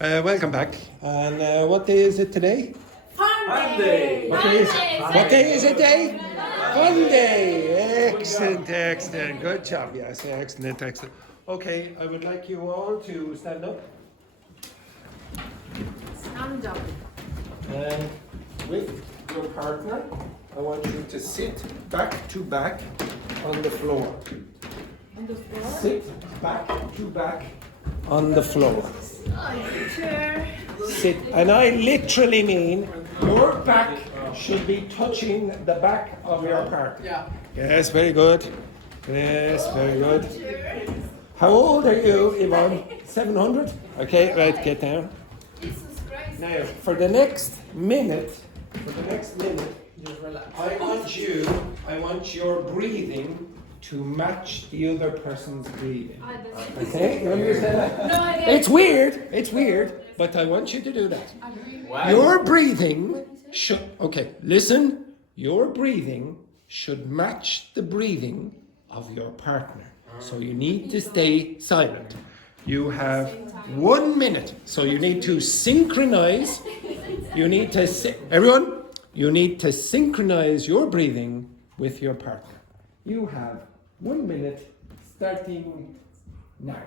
Welcome back. And what day is it today? Monday. What day is it today? Monday. Excellent, excellent. Good job. Yes, excellent, excellent. Okay, I would like you all to stand up. Stand up. And with your partner, I want you to sit back to back on the floor. On the floor? Sit back to back on the floor. Chair. Sit, and I literally mean your back should be touching the back of your partner. Yeah. Yes, very good. Yes, very good. How old are you, Yvonne? 700? Okay, right, get down. Jesus Christ. Now, for the next minute, Just relax. I want your breathing to match the other person's breathing. Okay, you understand that? No, I It's weird, but I want you to do that. Wow. Your breathing should, okay, listen, your breathing should match the breathing of your partner. So you need to stay silent. You have 1 minute, so you need to synchronize. You need to, everyone, you need to synchronize your breathing with your partner. You have 1 minute starting now.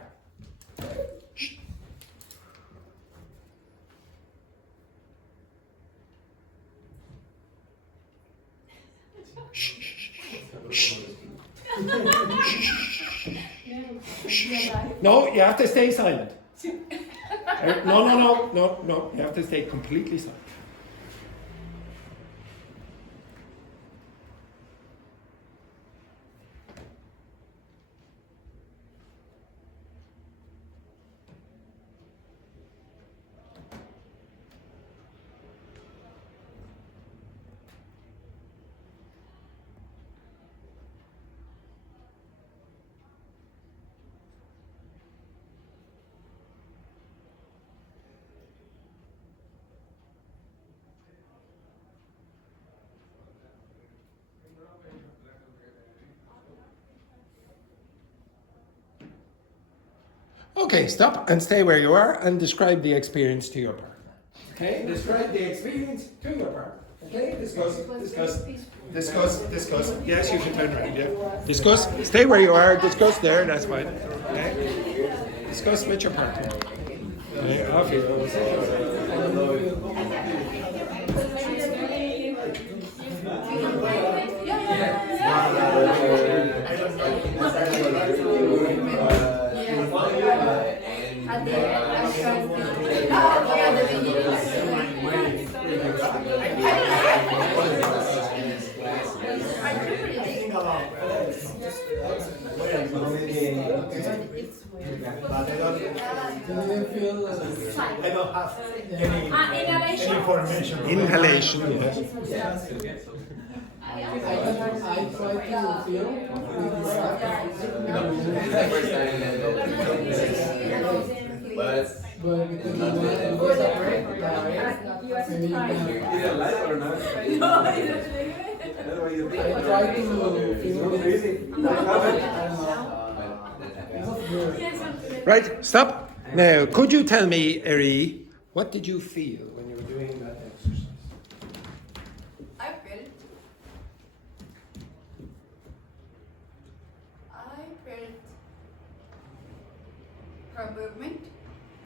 Shh. No, you have to stay silent. No. You have to stay completely silent. Okay, stop and stay where you are and describe the experience to your partner. Okay, describe the experience to your partner. Okay, discuss. Yes, you can turn around, yeah. Discuss, stay where you are, discuss there, that's fine. Okay, discuss with your partner. Okay, off you go. I don't have any information. Inhalation, yes. I try to feel but because it was a break, maybe or not? I try to feel Right, stop. Now, could you tell me, Eri, what did you feel when you were doing that exercise? I felt movement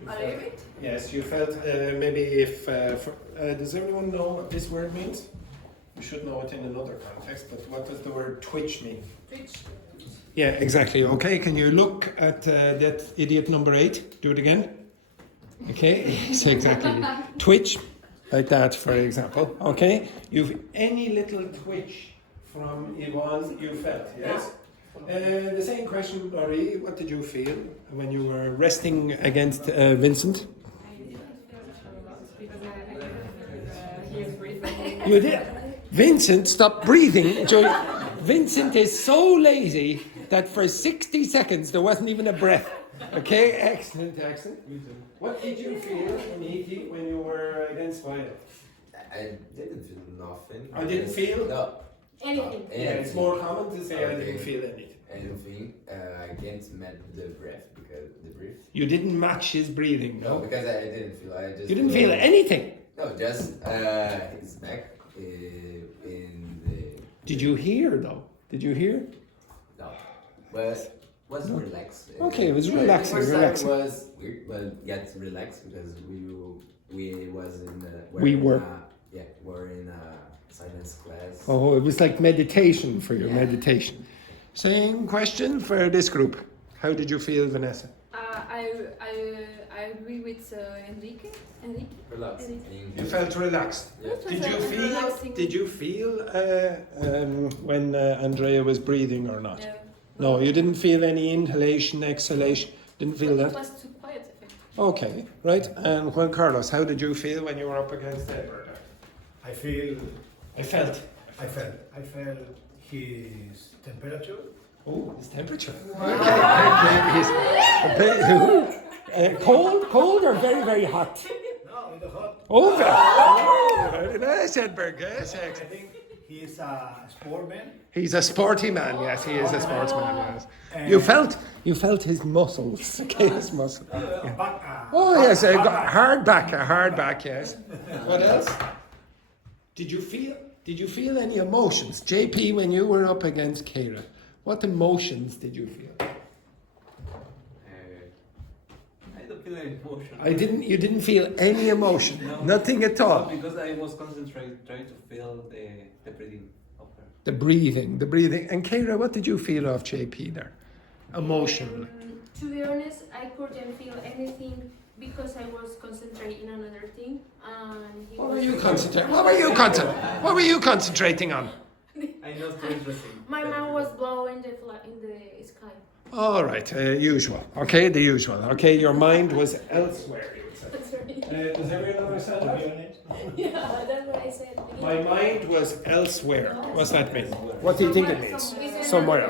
a little bit. Yes, you felt maybe if... does everyone know what this word means? You should know it in another context, but what does the word twitch mean? Twitch. Yeah, exactly. Okay, can you look at that idiot number 8? Do it again. Okay, so exactly. Twitch, like that, for example. Okay, you've any little twitch from Yvonne you felt, yes? The same question, Laurie, what did you feel when you were resting against Vincent? You did? Vincent, stop breathing. Vincent is so lazy that for 60 seconds there wasn't even a breath. Okay, excellent. What did you feel, Niki, when you were against Violet? I didn't feel nothing. I didn't feel? No. Anything. Yeah, it's more common to say I didn't feel anything. Anything. I can't match the breath because the breath. You didn't match his breathing, No, no? because I didn't feel. I just. You didn't feel anything. No, just his back in the. Did you hear though? Did you hear? No, but was relaxed. Okay, it was The relaxing, first time relaxing. was weird, but get relaxed because we was in. We were. We're in a science class. Oh, it was like meditation for your Yeah. meditation. Same question for this group. How did you feel, Vanessa? I agree with Enrique. Relaxed. You felt relaxed. Yeah. Did you feel when Andrea was breathing or not? No, you didn't feel any inhalation, exhalation. Didn't feel It that. was too quiet, I think. Okay, right. And Juan Carlos, how did you feel when you were up against Edward? I felt I felt. his temperature. Oh, his temperature. Okay. Cold or very, very hot? No, it's hot. Oh, very nice, Edberg. Yes, I excellent. think he is a sportman. He's a sporty man. Yes, he is a sportsman. Yes. And You felt his muscles. Okay, his muscles. Yeah. back, Oh yes, a hard back. Yes. What else? Did you feel any emotions, JP, when you were up against Kira? What emotions did you feel? I don't feel any emotion. You didn't feel any emotion, No. nothing at No, all. because I was concentrating, trying to feel the breathing of her. The breathing. And Kira, what did you feel of JP there, emotionally? To be honest, I couldn't feel anything because I was concentrating on another thing. And he What was were you concentrating on? I know it's interesting. My mom was blowing in the sky. All right, usual. Okay, the usual. Okay, your mind was elsewhere. You would say. Does everyone understand that? Yeah, that's what I said. My mind was elsewhere. What's that mean? What do you think it means? Somewhere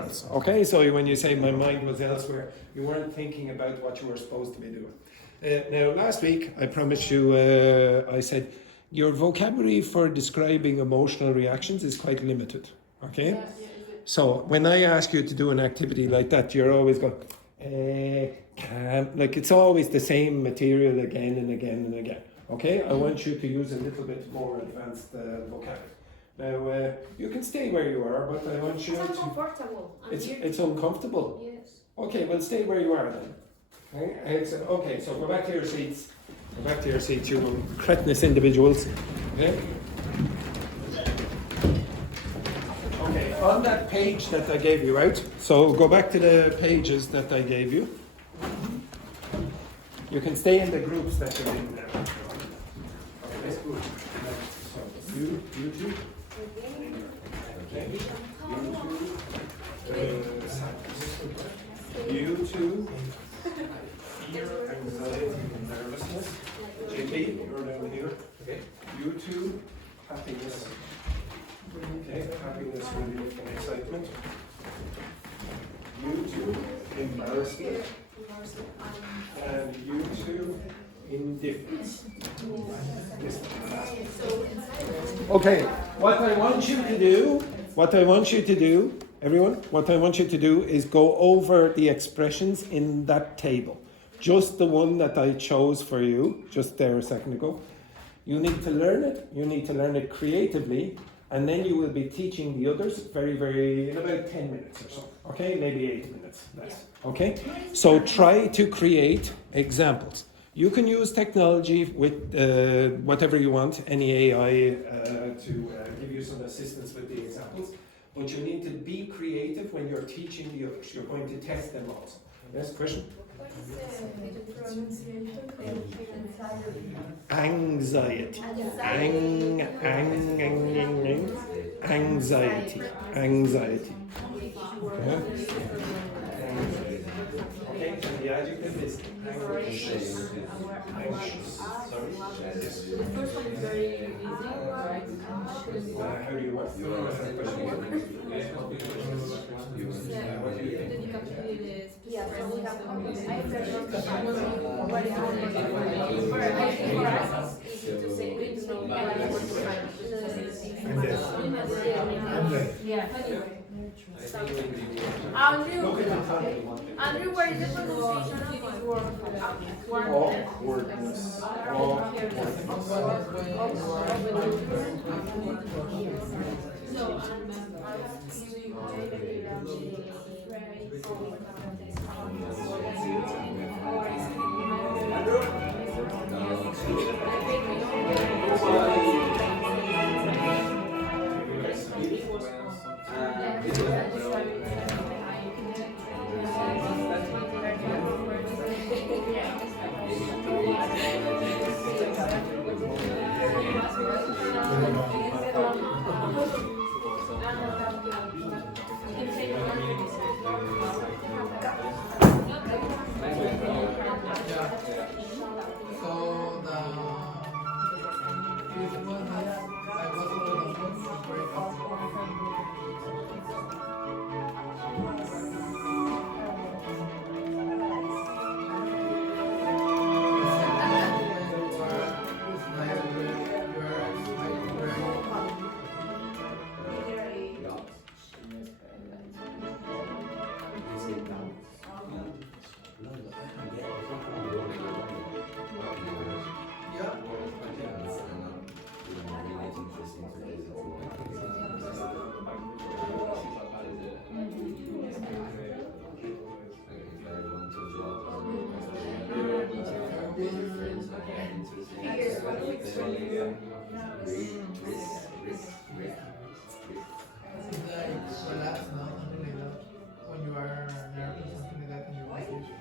else. Okay, so when you say my mind was elsewhere, you weren't thinking about what you were supposed to be doing. Now, last week, I promised you, I said, your vocabulary for describing emotional reactions is quite limited. Okay? So when I ask you to do an activity like that, you're always going, like it's always the same material again and again and again. Okay? I want you to use a little bit more advanced vocabulary. Now, you can stay where you are, but I want you It's to... uncomfortable. It's uncomfortable. Yes. Okay, well, stay where you are then. Okay, excellent. Okay, so go back to your seats. Go back to your seats, you cretinous individuals. Okay? Okay, on that page that I gave you out, so go back to the pages that I gave you. You can stay in the groups that you're in now. Okay, good. So, you two. Okay. You two. Fear, anxiety, and nervousness. JP, you're down here. Okay. You two. Happiness. Okay. Happiness, relief, and excitement. You two. Embarrassment. And you two. Indifference. Okay. What I want you to do, everyone, what I want you to do is go over the expressions in that table. Just the one that I chose for you, just there a second ago. You need to learn it. You need to learn it creatively. And then you will be teaching the others in about 10 minutes or so. Okay, maybe 8 minutes less. Okay, so try to create examples. You can use technology with whatever you want, any AI to give you some assistance with the examples. But you need to be creative when you're teaching the others. You're going to test them also. Yes, question? Anxiety. Anxiety. Okay. Okay, and the adjective is anxious. Sorry? The first one is very easy. How do you work? What do you think? Yeah, so we have Andrew, what is the pronunciation of this word? Awkwardness. When you are nervous, something like that in your conversation.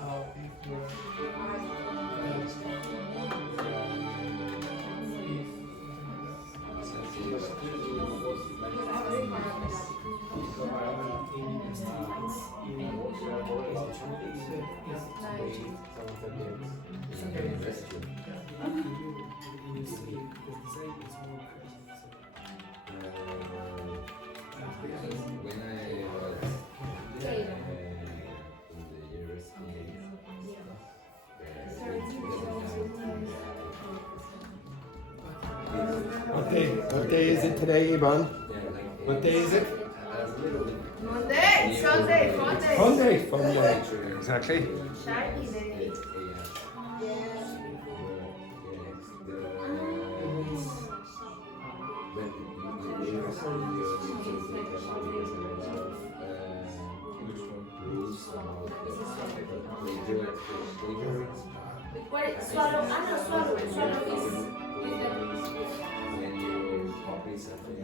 How if you're When I was in the university, What day is it today, Ivan? What day is it? Monday, Sunday, Monday. Monday. Monday. Exactly. Shiny day. What? Swallow? Ah, no, swallow. Swallow is When you copy something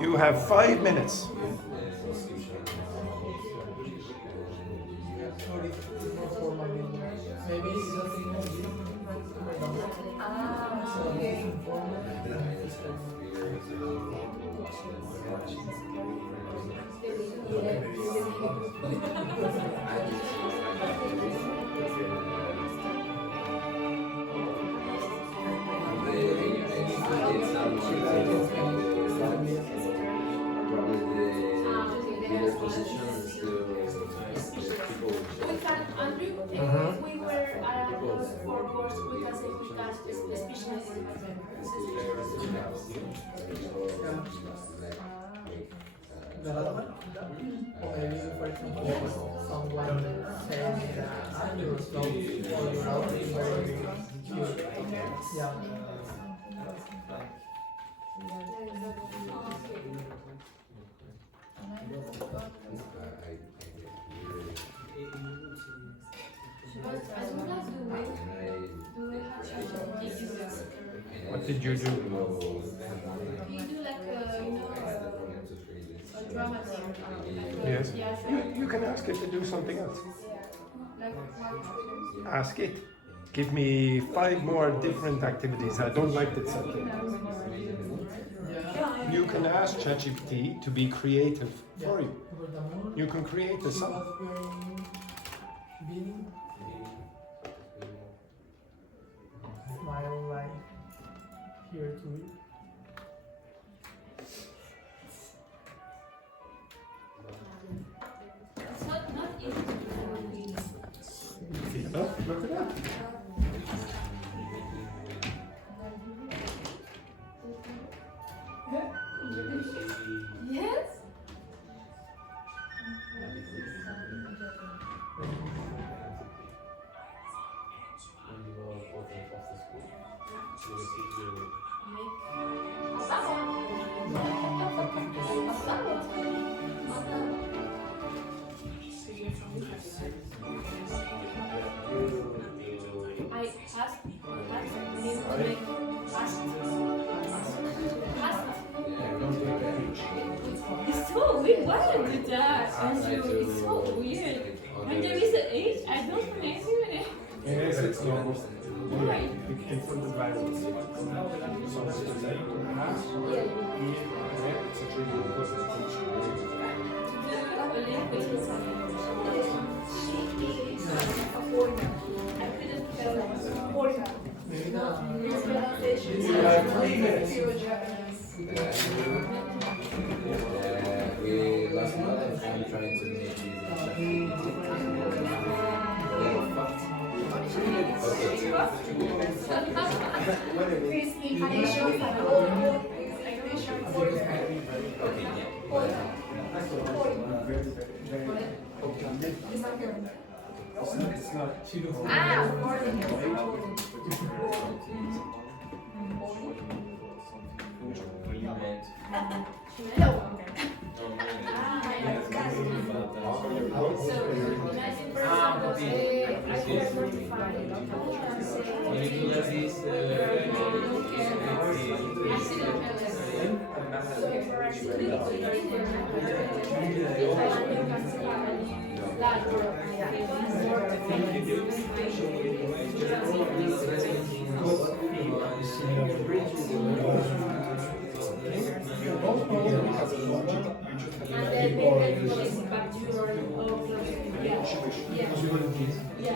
You have 5 minutes. maybe it's just we were at those 4 words, we can say we can speechless. the other one? Or maybe, for example, someone saying that you're slow or you're not very cute. Yeah. What did you do? We do like a drama thing. Yes. You can ask it to do something else. Ask it. Give me 5 more different activities. I don't like that something. You can ask ChatGPT to be creative for you. You can create a song. Smile like here too. It's not easy to do. Easy enough. Look at that. Yes? I asked him to make It's so weird. Why do you do that? Andrew? It's so weird. When there is an H, I don't connect with it. Yes, it's normal. Why? In front of vowels. So it's the same. It's a tricky because it's A link between something. I couldn't tell. Maybe not. You have 3 minutes. We lost a lot of time trying to make these It's not.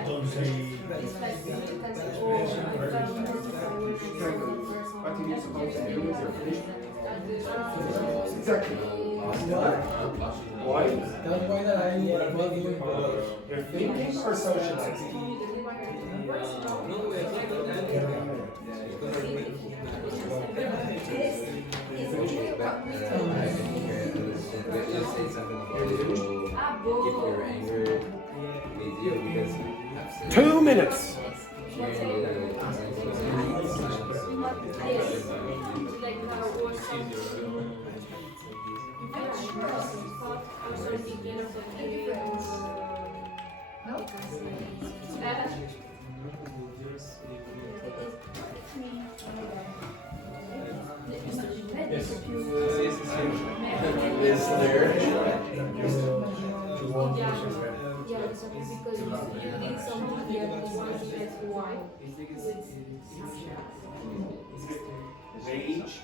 Don't say What you supposed to do is you're finished. Exactly. Why? That's why that I You're thinking or socializing? say something about if you're angry with you because 2 minutes. Is there? Yeah, it's okay because you did something here, that's why. Rage.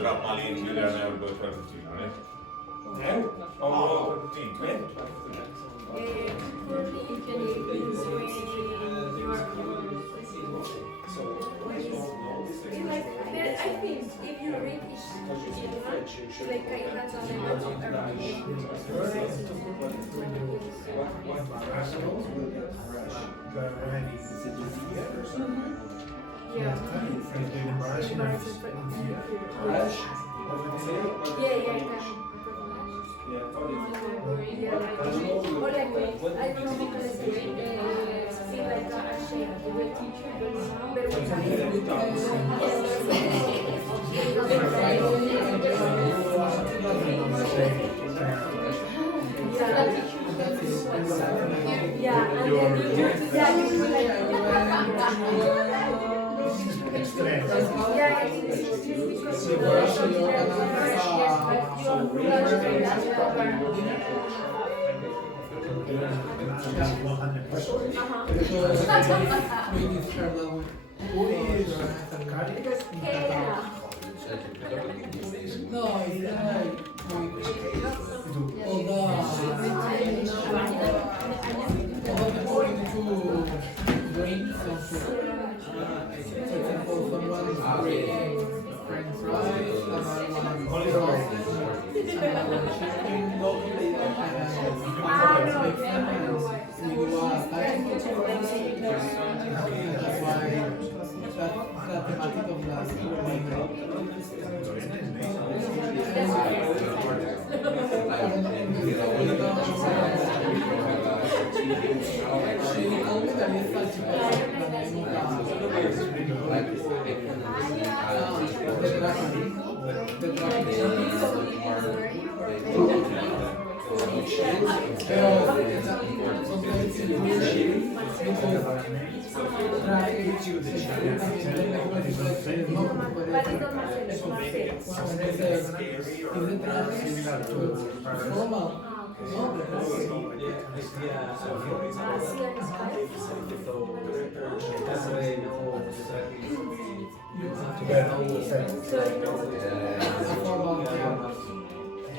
Drop money into you there and never go to 12:15, alright? Oh, 15, 20. I think if you read it, like I had Maybe it's No, it's like although before you need to bring some food. For example, someone is bringing French fries, another one chicken, we do a package. That's why that thematic of the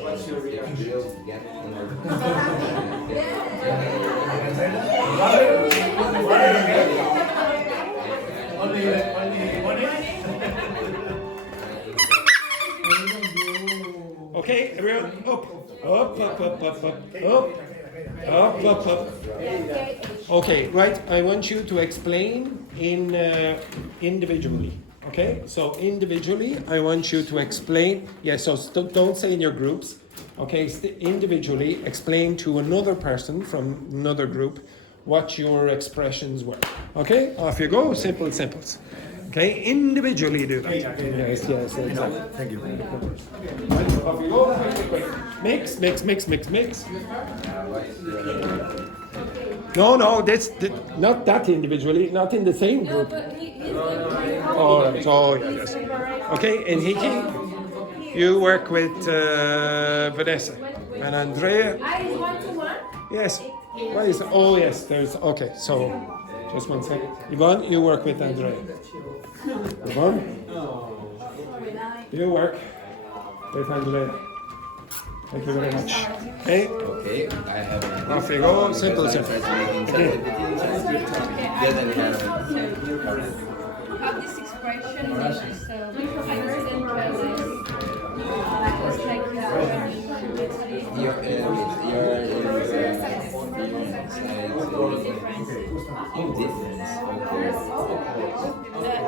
What's your reaction? Get Okay, everyone, up, up, up, up, up, up, up, up. Okay, right. I want you to explain in individually. Okay, so individually, I want you to explain. Yeah, so don't say in your groups. Okay, individually, explain to another person from another group what your expressions were. Okay, off you go. Simple simples. Okay, individually do that. Yes, exactly. Thank you. Off you go. Mix. No, that's not that individually, not in the same No, group. but he's All right. Oh, yeah, yes. Okay, and Hiki, you work with Vanessa and Andrea. I is 1-to-1. Yes. What is? Oh, yes. There's. Okay. So, just one second. Yvonne, you work with Andrea. Yvonne, you work with Andrea. Thank you very much. Okay. Okay, I have an Off you go. Simple. Then we have have this expression in English, so I understand it's like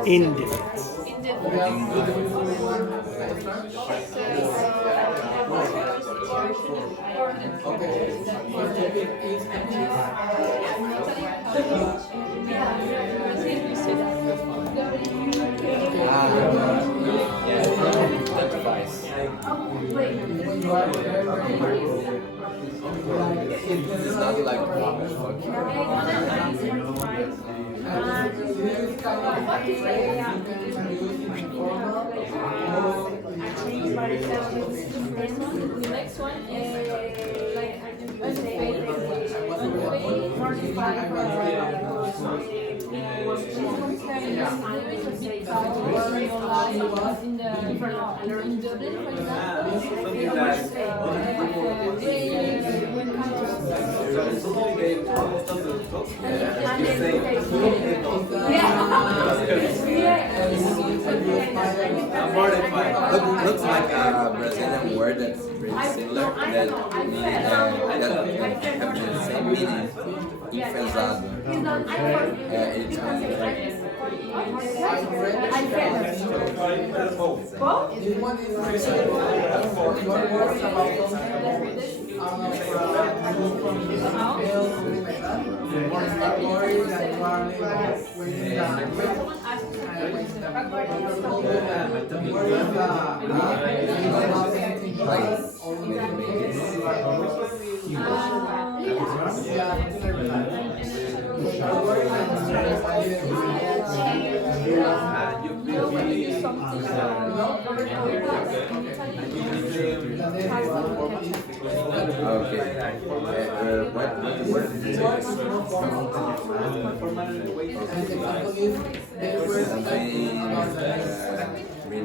Indifference. it's not like the next one is like looks like a Brazilian word that's pretty similar that have the same meaning. Enfesado. It's This one is you are worried about okay. What is example is the first time about the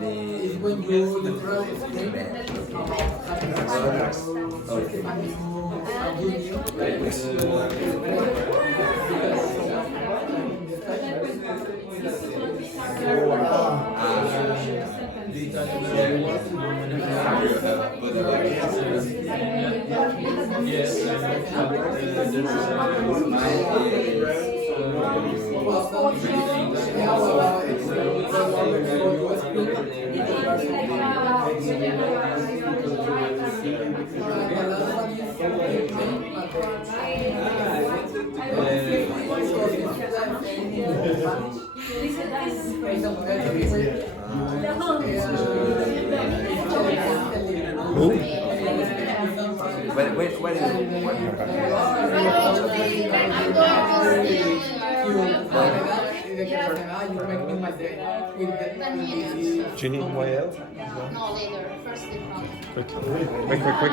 is when you literally explain What is it? Ginny YL? No, later. First the Quick. Quick.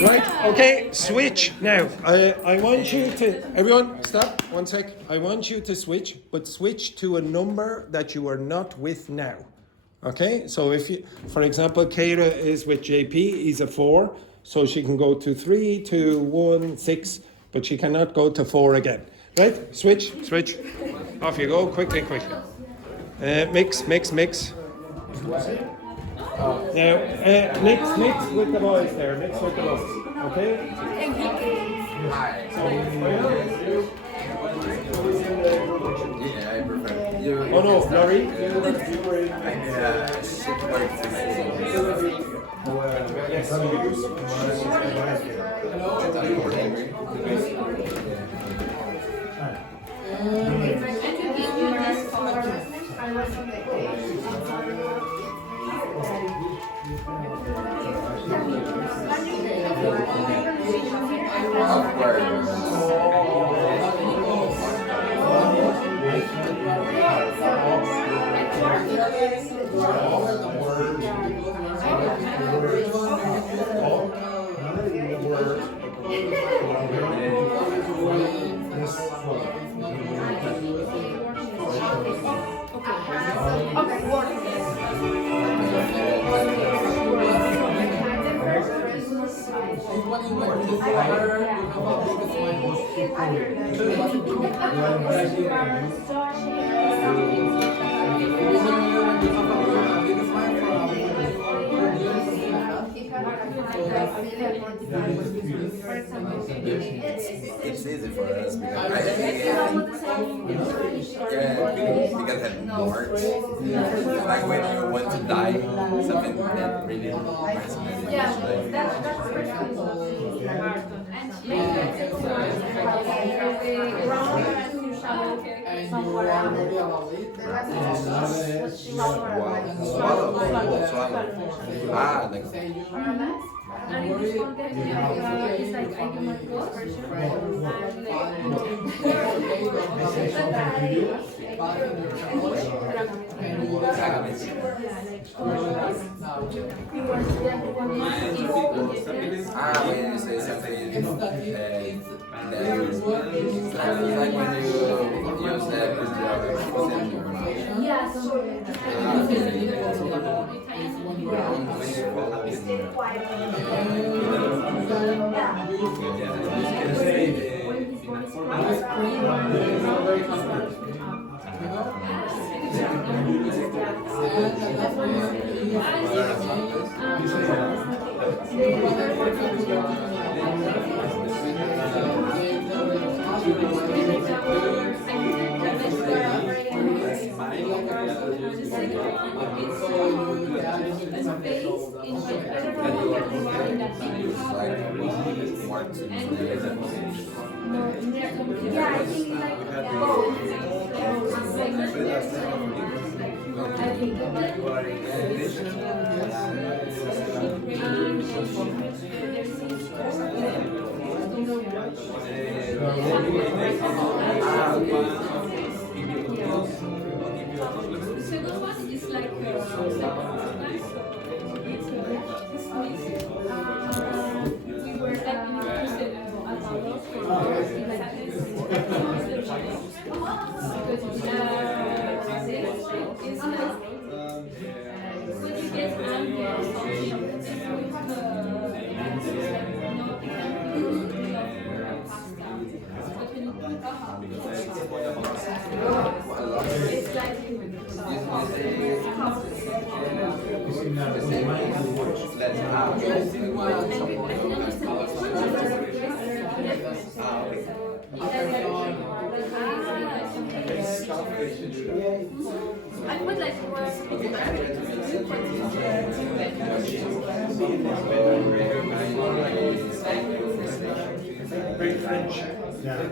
Right, okay, switch now. I want you to, everyone, stop, 1 sec. I want you to switch, but switch to a number that you are not with now. Okay, so if you, for example, Keira is with JP, he's a 4, so she can go to 3, 2, 1, 6, but she cannot go to 4 again. Right, switch. Off you go, quickly. Mix. Now, mix with the boys there. Mix with the boys. Okay? Yeah, I prefer. You, Oh no, Laurie. It's easy for us because because at March, like when you want to die, something that really fascinating. Swallow. Like And in this context, it's like I do my course when you say something that you like when you use that yeah, so second one is like the same thing. Let's I would like to work Very French. Yeah,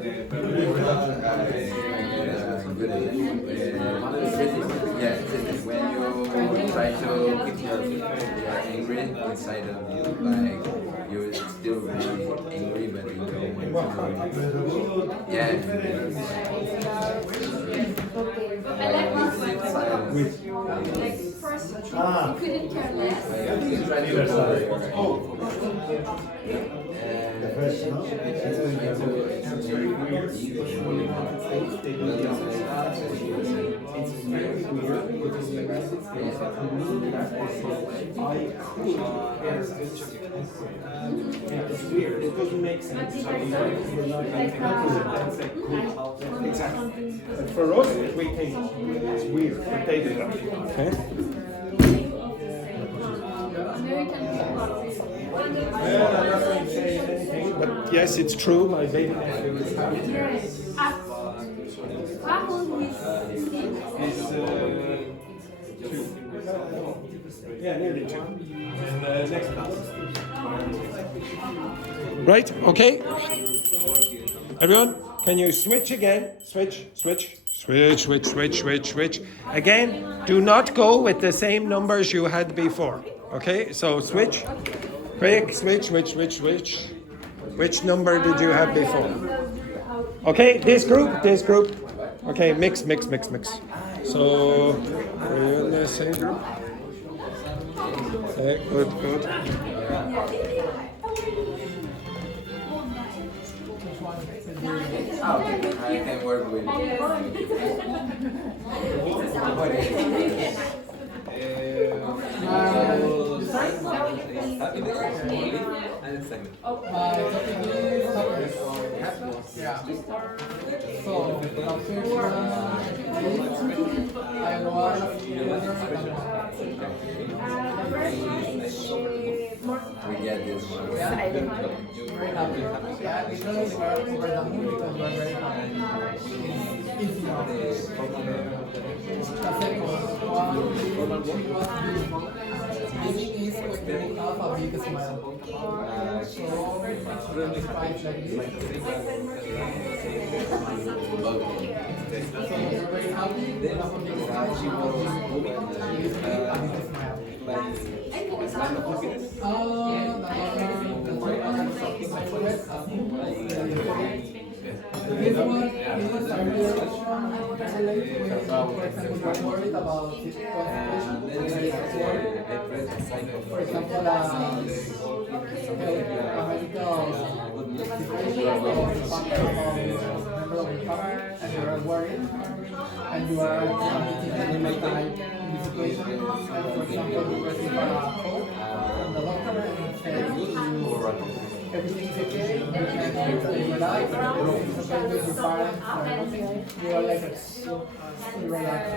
when you try to keep your angry inside of you, like you still really angry, but you don't want to do it. Yeah. I like this one. Like first, you couldn't care less. You try to The first, no? it's very weird. It's weird. It doesn't make sense. Exactly. But for us, we think it's weird, but they do that. Okay. American people. I'm not going to say anything, but yes, it's true. My baby nephew is happy. How old is he? He's 2. Yeah, nearly 2. And next class. Right, okay. Everyone, can you switch again? Switch. Again, do not go with the same numbers you had before. Okay, so switch. Quick, switch. Which number did you have before? Okay, this group. Okay, mix. So, are you in the same group? Okay, good. I can work with we get this one. Very happy. Yeah, because we are over the moon because we are very happy. It's not. Giving is when you have a big smile. So, it's quite like this. So, you're very happy, you have a big smile, you have a big smile. This one is worried about for example, and you are worried, and you are in the situation, for example, you receive a call from the doctor and says everything is okay, you can relax, everything is okay with your parents, you are like relaxed.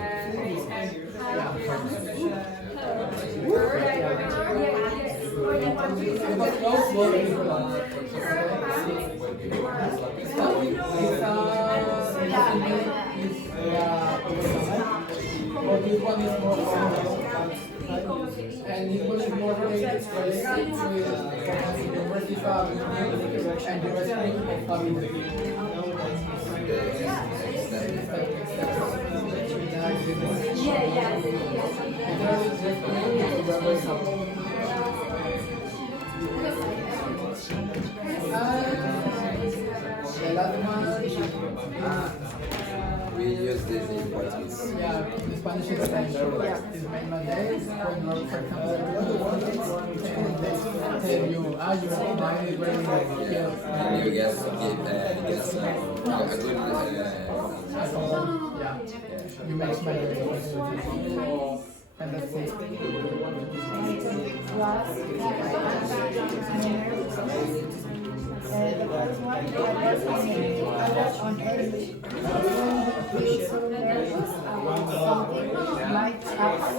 But this one is more and this one is more related with university and the respect of family. The last one, we use this in Portuguese. yeah, in Spanish is Spanish. It's my Monday, when you're, for example, and they tell you, your mind is very And you guess a good yeah, you make smile. And that's it. The first one, I was on English. We feel so nervous about something might happen.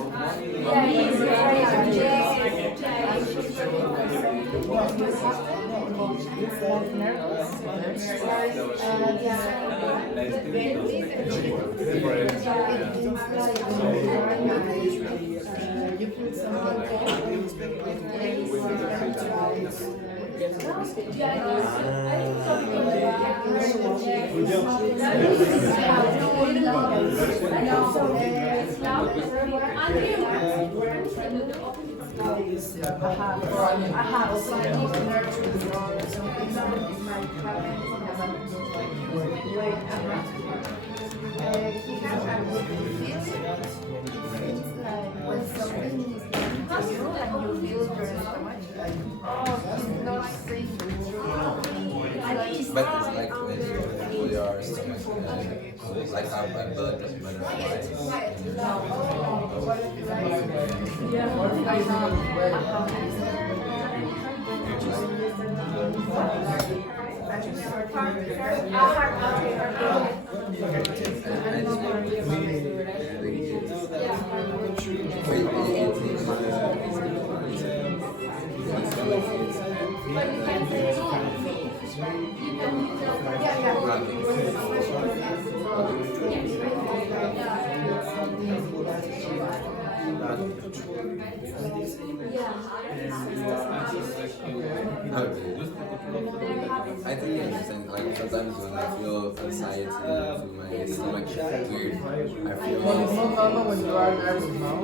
Yeah, he's afraid of death. What will happen? The emotions like nervous. You feel when something is done to you and you feel your stomach like, oh, it's not safe. But it's like when your stomach like a bug of butterflies. I think I understand. Like sometimes when I feel anxiety, my stomach weird. I feel. Well, it's not normal when you are nervous now.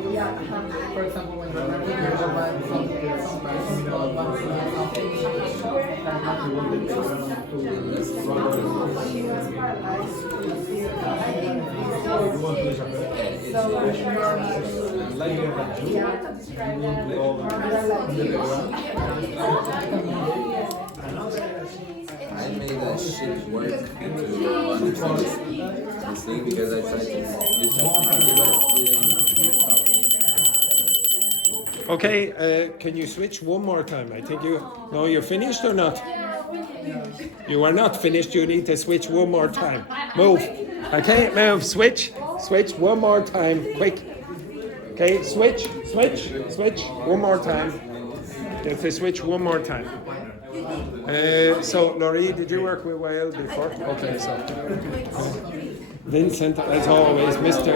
For example, when you're nervous, you go by some person or one something I made that shit work to understand this thing because I tried to use it. Okay, can you switch one more time? I think you. No, you're finished or not? You are not finished. You need to switch one more time. Move. Okay, move. Switch. Switch one more time. Quick. Okay, switch. Switch. Switch. One more time. You have to switch one more time. So, Laurie, did you work with Wales before? Okay, so. Vincent, as always, Mr.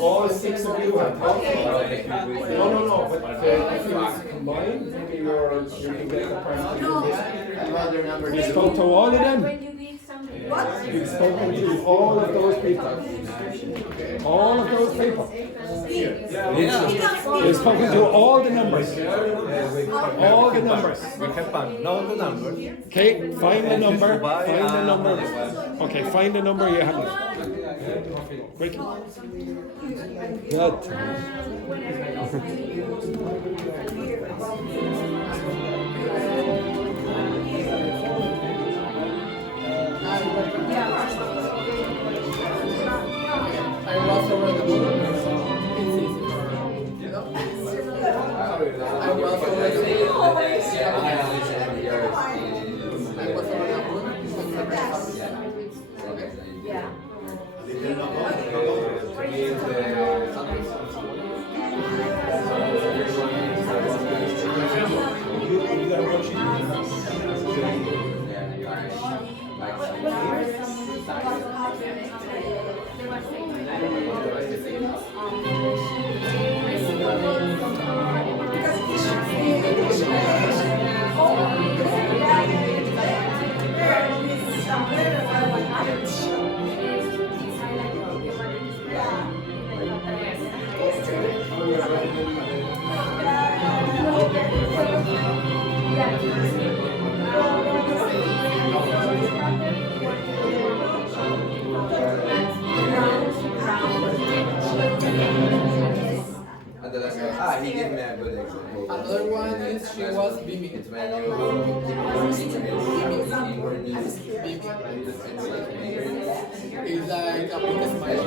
All six of you have talked. No, but if you combine, maybe you can get the person. You spoke to all of them? You've spoken to all of those people. All of those people. You've spoken to all the numbers. All the numbers. We can find all the numbers. Okay, find the number. Find the number. Okay, find the number you have. Quick. Good. I was over the moon. It's easy for you know. I was over the moon. he gave me a good example. Another one is she was beaming. It's when you It's like a big smile.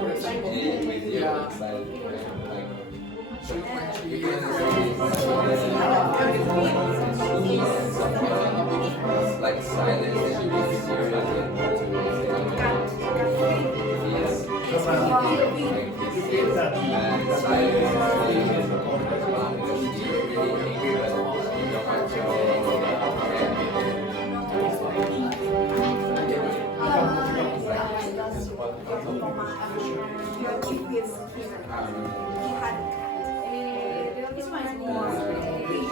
For example, yeah. It's like silent and she was serious.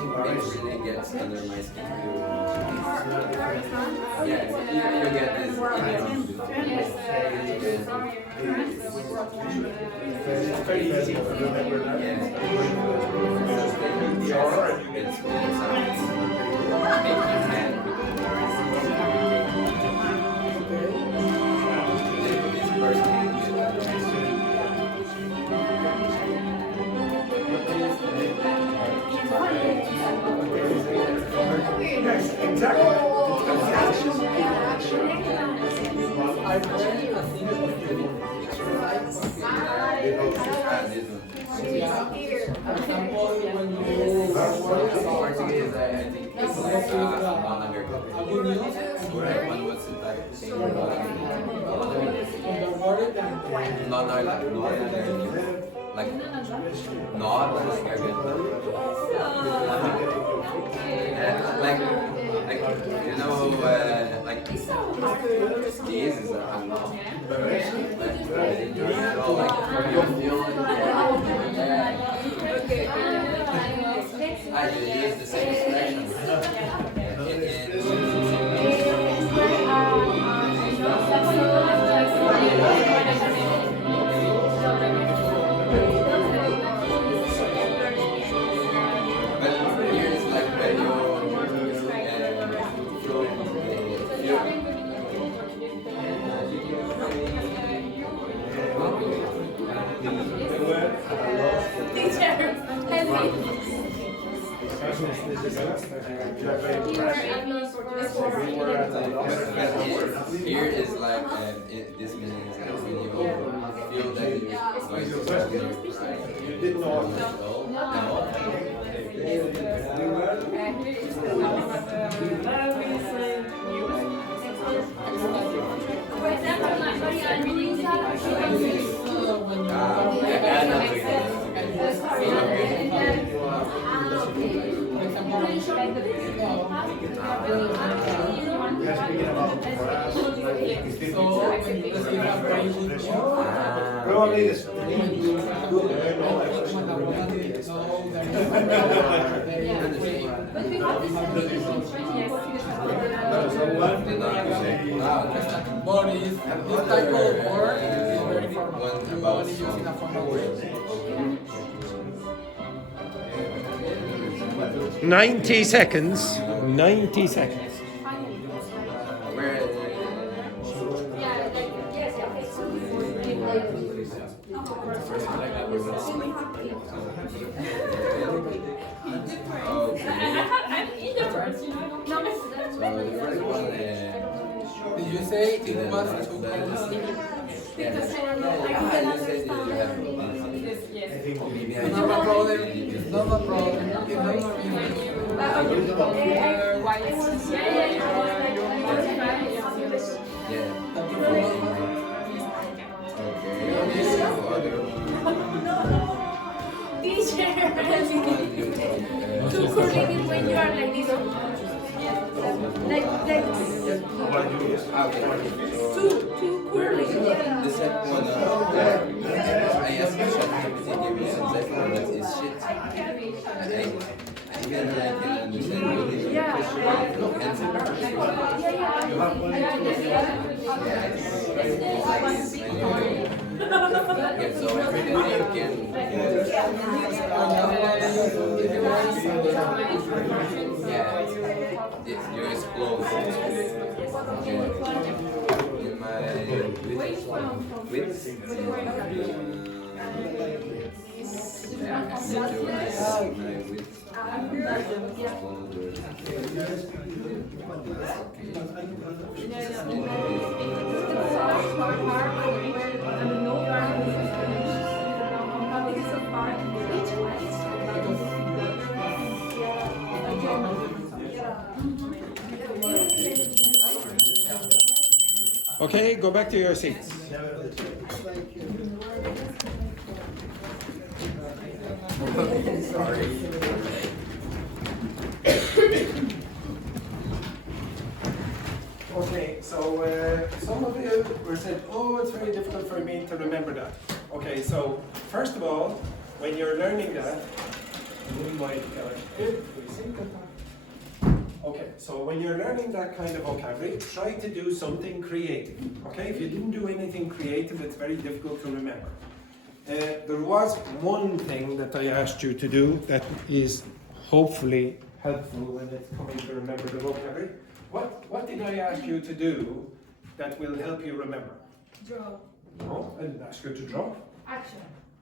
It really gets under my skin. Yeah, you get this. Very easy to remember that. It's something make your hand this person. Yes, exactly. I've read a thing of yeah. For example, when you worry about Portuguese, I think it's like a good news, one was like the word that not like not like you know like this is a not I use the same expression. Here is like this means that when you feel that you're going to you did not probably this. But this type of word is very formal. You only use in a formal way. 90 seconds. 90 seconds. I'm introvert, you know. Did you say it was too It's not a problem. It's not a problem. Teacher, too curly when you are like this. Like too curly. The second one, I asked ChatGPT to give me an example that is shit. I can understand really Yeah. so everything you can you explode. In my with Okay, go back to your seats. Okay, so some of you were said, oh, it's very difficult for me to remember that. Okay, so first of all, when you're learning that, okay, so when you're learning that kind of vocabulary, try to do something creative. Okay, if you didn't do anything creative, it's very difficult to remember. There was one thing that I asked you to do that is hopefully helpful when it's coming to remember the vocabulary. What did I ask you to do that will help you remember? Draw. No, I didn't ask you to draw. Action.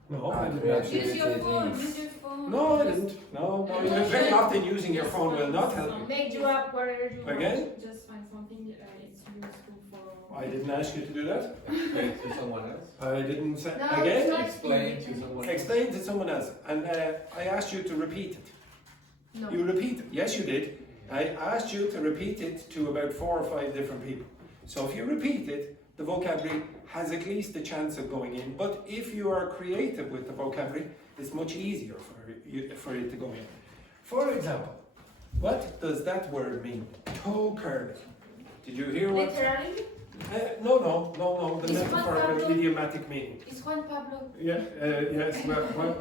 No, I didn't ask you. Use your phone. Use your phone. No, I didn't. No, you're very often using your phone will not help you. Make you up whatever you Again? Just find something it's useful for. I didn't ask you to do that. Explain to someone else. I didn't say No, again. it's not Explain to someone else. Explain to someone else, and I asked you to repeat it. No. You repeat it. Yes, you did. I asked you to repeat it to about 4 or 5 different people. So if you repeat it, the vocabulary has at least a chance of going in. But if you are creative with the vocabulary, it's much easier for it to go in. For example, what does that word mean? Toe curling. Did you hear what? Literally? No. The It's metaphor Juan of Pablo. idiomatic meaning. It's Juan Pablo. Yeah, yes, well, Juan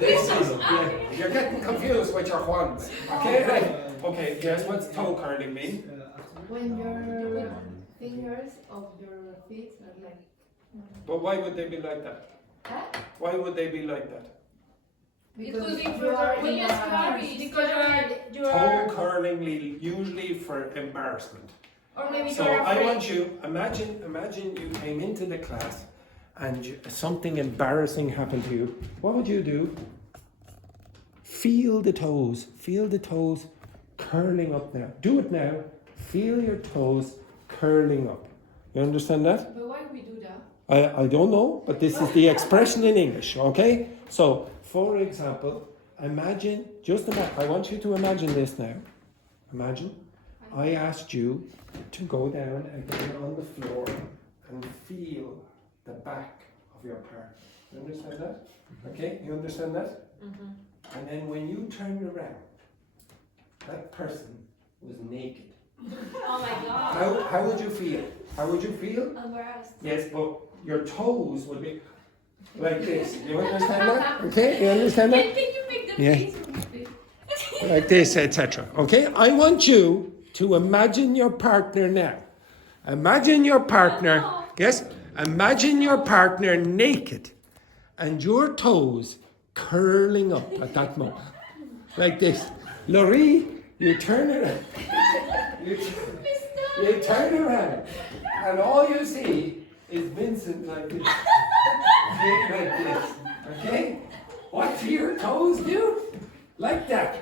yeah, you're getting confused with your Juans. Okay, okay, yes, what's toe curling mean? When your fingers of your feet are like. But why would they be like that? Huh? Why would they be like that? Because Because you are when in you're a- scary, because you Toe are, curling usually for embarrassment. or maybe So you're I afraid. want you, imagine you came into the class and something embarrassing happened to you. What would you do? Feel the toes curling up now. Do it now. Feel your toes curling up. You understand that? But why we do that? I don't know, but this is the expression in English, okay? So, for example, I want you to imagine this now. Imagine, I asked you to go down again on the floor and feel the back of your partner. You understand that? Okay, you understand that? Mm-hmm. And then when you turned around, that person was naked. Oh my god. How would you feel? How would you feel? Embarrassed. Yes, but your toes would be like this. You understand that? Okay, you understand that? Can you make the Yeah. face with it? Like this, etc. Okay, I want you to imagine your partner now. Imagine your partner, yes, imagine your partner naked and your toes curling up at that moment. Like this. Laurie, you turn around. You turn around and all you see is Vincent like this. Okay, like this. Okay? What do your toes do? Like that.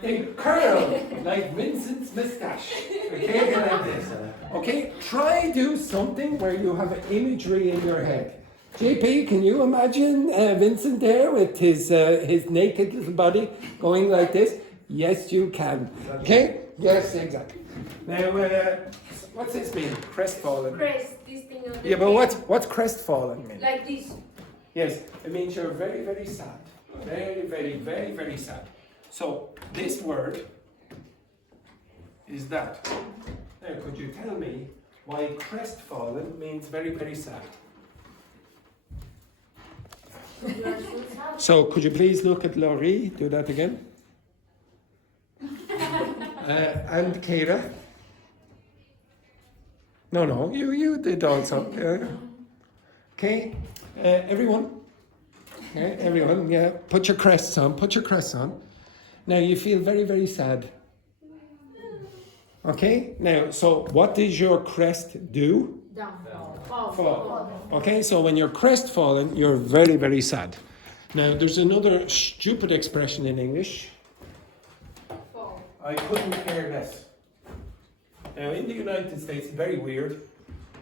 They curl like Vincent's moustache. Okay, like this. Okay, try do something where you have an imagery in your head. JP, can you imagine Vincent there with his naked little body going like this? Yes, you can. Okay? Yes, exactly. Now, what's this mean? Crestfallen. Press this thing on the Yeah, but head, what's crestfallen mean? like this. Yes, it means you're very, very sad. Very, very, very, very sad. So this word is that. Now, could you tell me why crestfallen means very, very sad? You are so sad. So could you please look at Laurie? Do that again. And Kira. No, you did also. Okay, everyone. Okay, everyone, yeah. Put your crests on. Put your crests on. Now you feel very, very sad. Okay. Now, so what does your crest do? Down. Fall. Okay, so when you're crestfallen, you're very, very sad. Now, there's another stupid expression in English. Fall. I couldn't care less. Now, in the United States, very weird.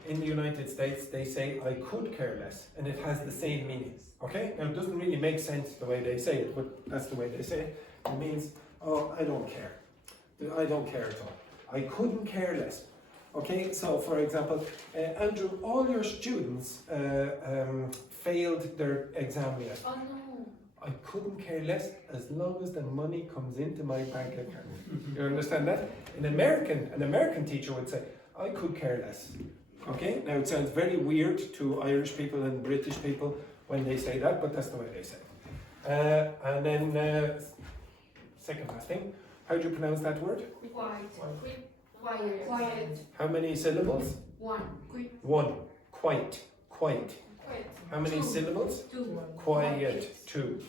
In the United States, they say, I could care less, and it has the same meaning. Okay? Now, it doesn't really make sense the way they say it, but that's the way they say it. It means, oh, I don't care. I don't care at all. I couldn't care less. Okay, so for example, Andrew, all your students failed their exam yesterday. Oh no. I couldn't care less as long as the money comes into my bank account. You understand that? An American teacher would say, I could care less. Okay, now it sounds very weird to Irish people and British people when they say that, but that's the way they say it. And then, second last thing, how do you pronounce that word? Quiet. How many syllables? One. One. Quite. How many syllables? Two. Quiet. Two.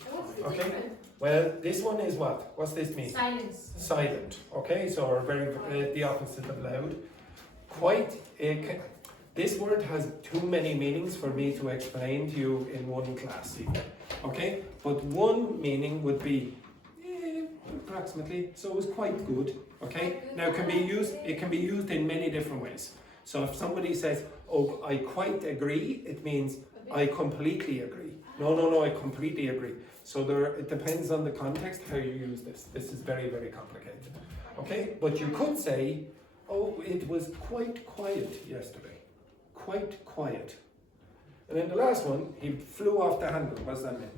Okay. Well, this one is what? What's this mean? Silence. Silent. Okay, so we're very the opposite of loud. Quite. This word has too many meanings for me to explain to you in one class. Okay, but one meaning would be approximately. So it was quite good. Okay. Now it can be used in many different ways. So if somebody says, "Oh, I quite agree," it means I completely agree. No, I completely agree. So it depends on the context how you use this. This is very, very complicated. Okay, but you could say, "Oh, it was quite quiet yesterday." Quite quiet. And then the last one, he flew off the handle. What does that mean?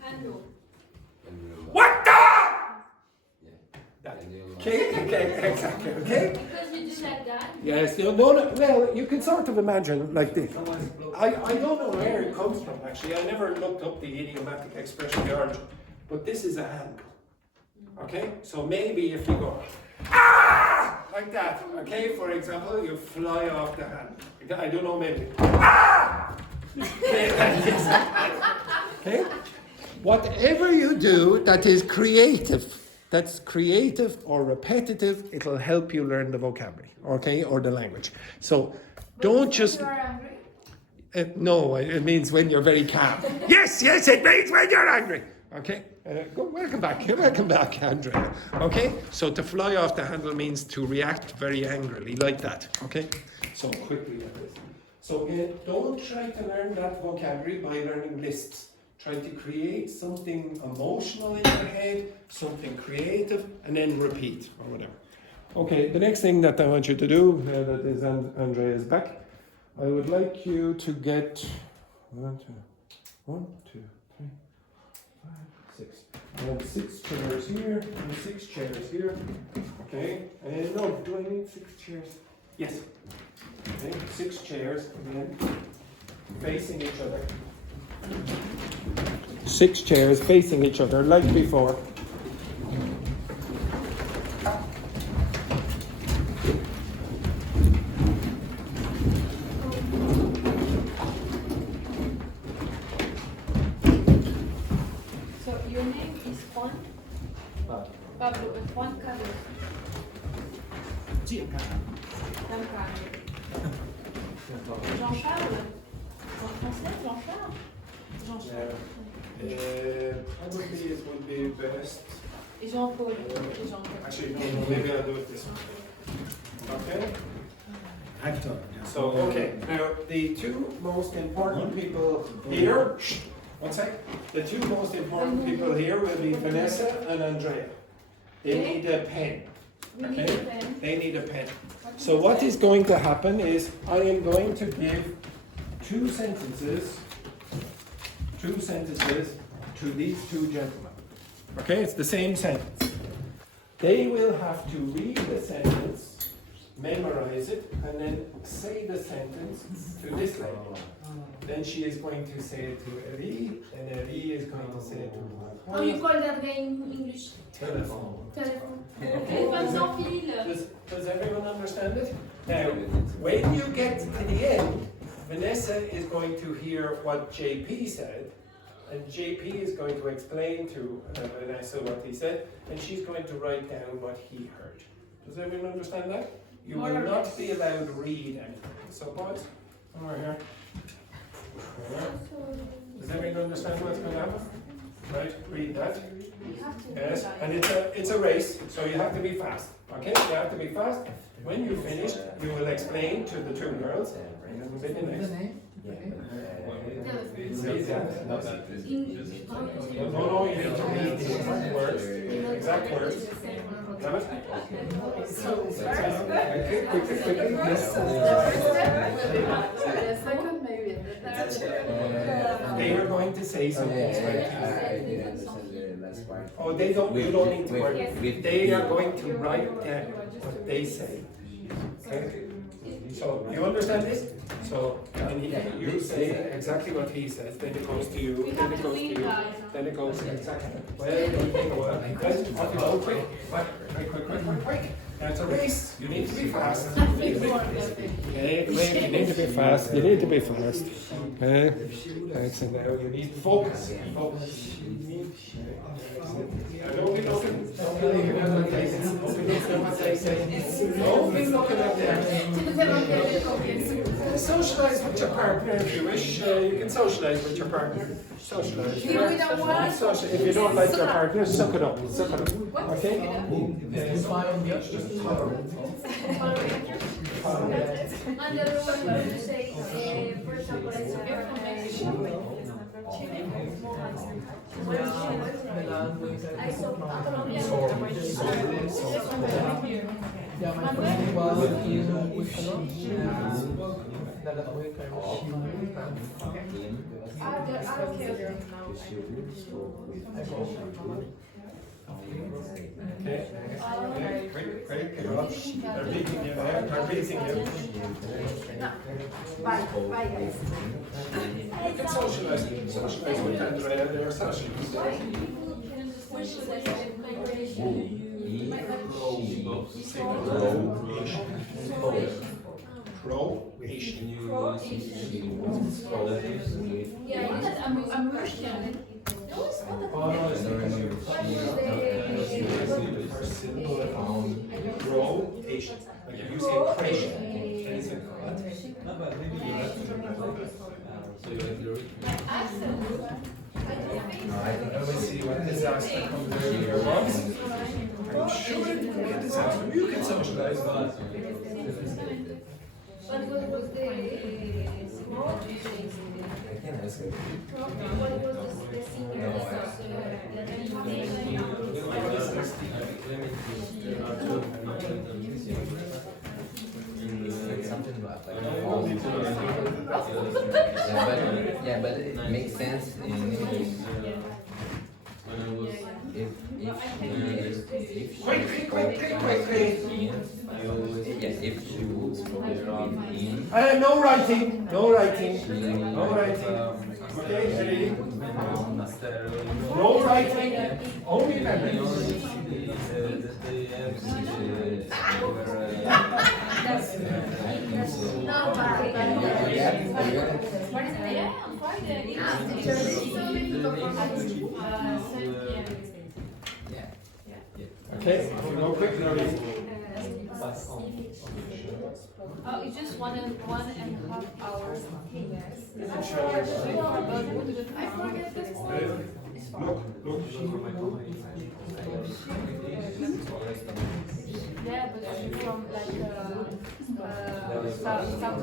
Handle. What the? Yeah. That. Okay, exactly. Okay. Because you do like that. Yes, no. Well, you can sort of imagine like this. I don't know where it comes from actually. I never looked up the idiomatic expression, the origin, but this is a handle. Okay, so maybe if you go like that, okay, for example, you fly off the handle. I don't know, maybe. Okay, whatever you do that is that's creative or repetitive, it'll help you learn the vocabulary, okay, or the language. So don't just. You are angry? No, it means when you're very calm. Yes, it means when you're angry. Okay, welcome back, Andrea. Okay, so to fly off the handle means to react very angrily, like that. Okay, so quickly like this. So don't try to learn that vocabulary by learning lists. Try to create something emotional in your head, something creative, and then repeat or whatever. Okay, the next thing that I want you to do, that is Andrea's back, I would like you to get 1, 2, 3, 5, 6. I have 6 chairs here and 6 chairs here. Okay, and no, do I need 6 chairs? Yes. Okay, 6 chairs and then facing each other. 6 chairs facing each other like before. So your name is Juan? Pablo, Juan Carlos. Giancarlo. Jean-Charles? En français, Jean-Charles? Probably it would be best. Et Jean-Paul. Et Jean-Paul. Actually, no, maybe I'll do it this way. Okay? Hector. So, okay. Now, the 2 most important people here, one sec. The 2 most important people here will be Vanessa and Andrea. They need a pen. We need a pen. They need a pen. So what is going to happen is I am going to give 2 sentences to these 2 gentlemen. Okay, it's the same sentence. They will have to read the sentence, memorize it, and then say the sentence to this lady. Then she is going to say it to Eri, and Eri is going to say it to How you call that guy in English? Telephone. Telephone. Téléphone sans fil. Does everyone understand it? Now, when you get to the end, Vanessa is going to hear what JP said, and JP is going to explain to Vanessa what he said, and she's going to write down what he heard. Does everyone understand that? You will not be allowed to read anything. So boys, come over here. Does everyone understand what's going to happen? Right, read that. Yes, and it's a race, so you have to be fast. Okay, you have to be fast. When you finish, you will explain to the two girls. And then we'll say the The next. name? No, you need to read the words, exact words. Have it? Quickly. They are going to say something. I didn't understand the last part. Oh, you don't need to worry. Wait. They are going to write down what they say. Okay? So, you understand this? So, and you say exactly what he says, then it goes to you, then it goes to you, then it goes exactly. Well, quick. That's a race. You need to be fast. Okay, you need to be fast. You need to be fast. Okay. So now you need focus. Focus. Don't be looking at what they say. Don't be looking at them. Socialize with your partner if you wish. You can socialize with your partner. Socialize. If you don't like your partner, suck it up. Suck it up. Okay? And the other one was to say, for example, I saw Yeah, my friend was in Okay. Quick. They're beating you there. They're beating you. Bye, guys. You can socialize with Andrea. They're socialists. Croatian. Yeah, I'm Russian. No, it's not a Croatian. Like you say Croatian. Let me see what disaster comes out of your box. I'm sure it will be a disaster. You can socialize. But what was the small? I can ask her. What was the senior? Something about like yeah, but it makes sense in English. If she was No writing. Okay, ready? No writing. Only memory. Okay, if you go quick, no reason. Oh, it's just 1.5 hours. You can show her. I forget this one. Look. Yeah, but she's from like south of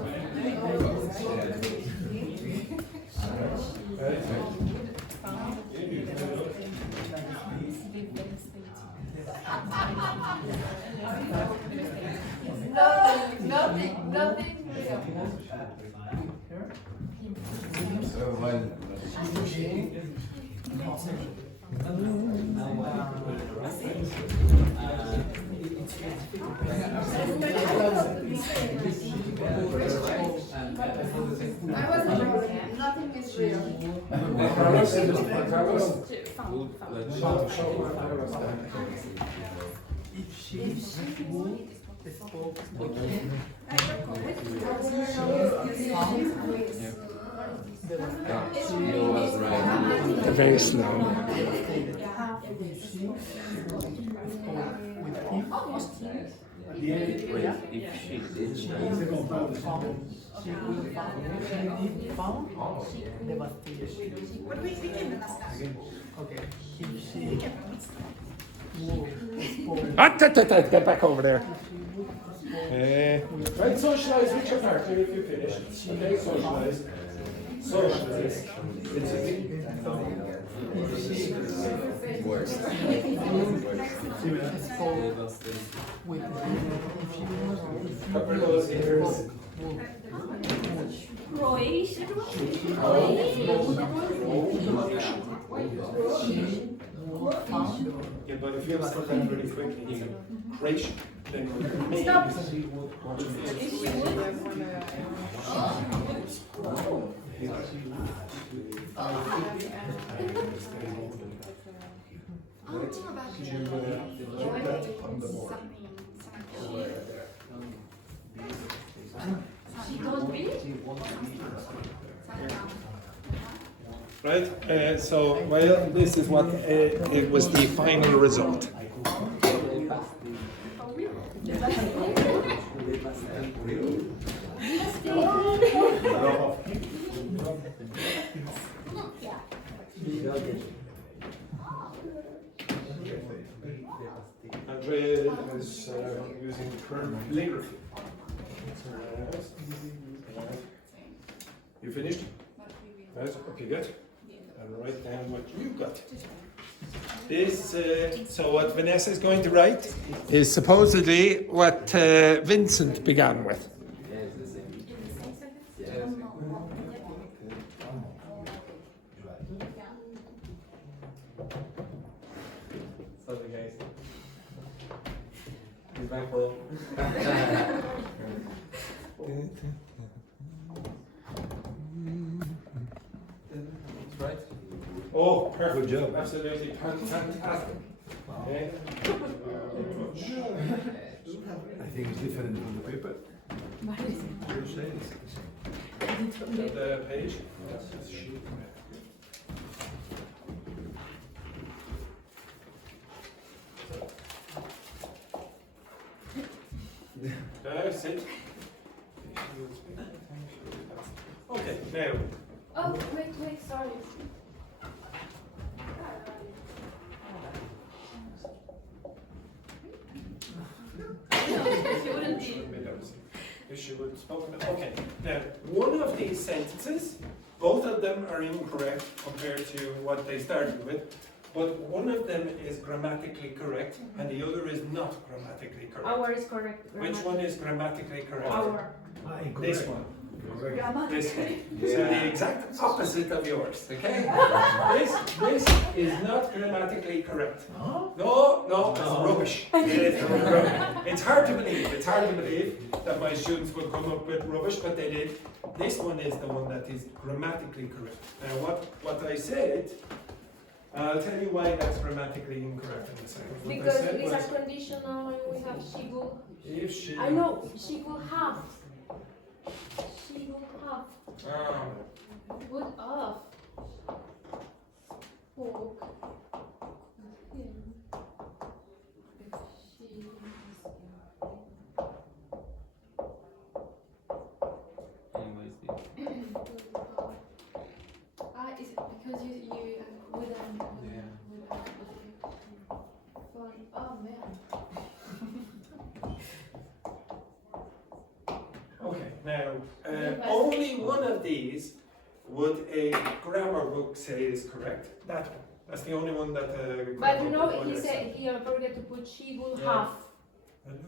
Nothing real. so when I wasn't rolling. Nothing is real. you was right. Very slow. If she did, she What do we begin in Okay. If she moves Get back over there. Right, socialise with your partner if you finish. Okay, socialise. Socialise. Worse. Cover those ears. Croatia. Yeah, but if you have said that really quickly, it's Croatian, then maybe Stop. she would want to finish. Right, so, well, this is what it was the final result. Andrea is using calligraphy. You finished? Right, okay, good. And write down what you got. This, so what Vanessa is going to write is supposedly what Vincent began with. Sorry guys. It's my fault. Right? Oh, perfect. Good job. Absolutely fantastic. Okay. I think it's different from the paper. You say The page. That's the sheet. Sit. Okay, now. Oh, wait, sorry. She would have spoken. Okay, now one of these sentences, both of them are incorrect compared to what they started with, but one of them is grammatically correct and the other is not grammatically correct. Our is correct. Which one is grammatically correct? Our. This one. Correct. This one. So the exact opposite of yours, okay? This is not grammatically correct. No, it's rubbish. It's hard to believe. It's hard to believe that my students would come up with rubbish, but they did. This one is the one that is grammatically correct. Now, what I said, I'll tell you why that's grammatically incorrect in a second. What I Because said these was, are conditional and we have she will. if she. I know, she will have. She will have. Would have. Walk. Anyways, Is it because you wouldn't. yeah. Oh man. Okay, now, only one of these would a grammar book say is correct. That one. That's the only one that But you know, grammar book he would said accept. here, forget to put she will Yeah. have. Relax.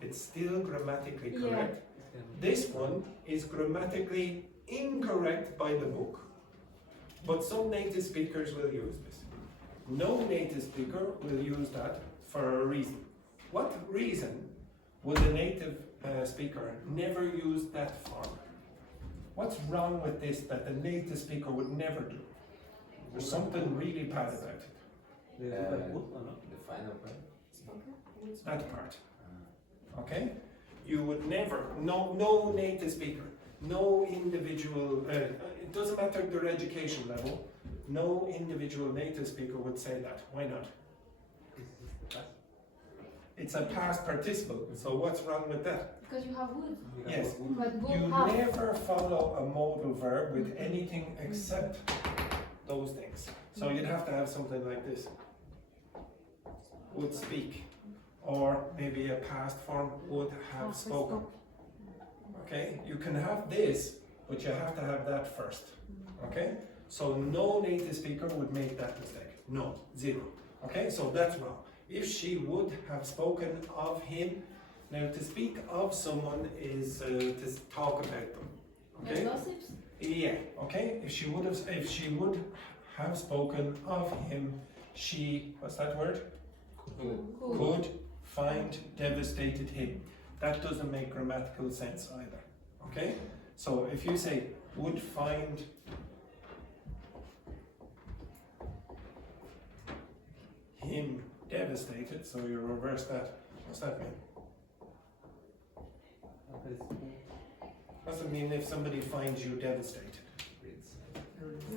It's still grammatically Yeah. correct. This one is grammatically incorrect by the book. But some native speakers will use this. No native speaker will use that for a reason. What reason would a native speaker never use that form? What's wrong with this that the native speaker would never do? There's something really bad about it. The final part. That part. Okay? You would never, no native speaker, no individual, it doesn't matter their education level, no individual native speaker would say that. Why not? It's a past participle, so what's wrong with that? Because you have would. Yes. But You will have. never follow a modal verb with anything except those things. So you'd have to have something like this. Would speak. Or maybe a past form, would have spoken. Okay, you can have this, but you have to have that first. Okay, so no native speaker would make that mistake. No, zero. Okay, so that's wrong. If she would have spoken of him, now to speak of someone is to talk about them. Okay. Gossips? Yeah. Okay. If she would have spoken of him, she, what's that word? Could find devastated him. That doesn't make grammatical sense either. Okay? So if you say would find him devastated, so you reverse that, what's that mean? What's it mean if somebody finds you devastated?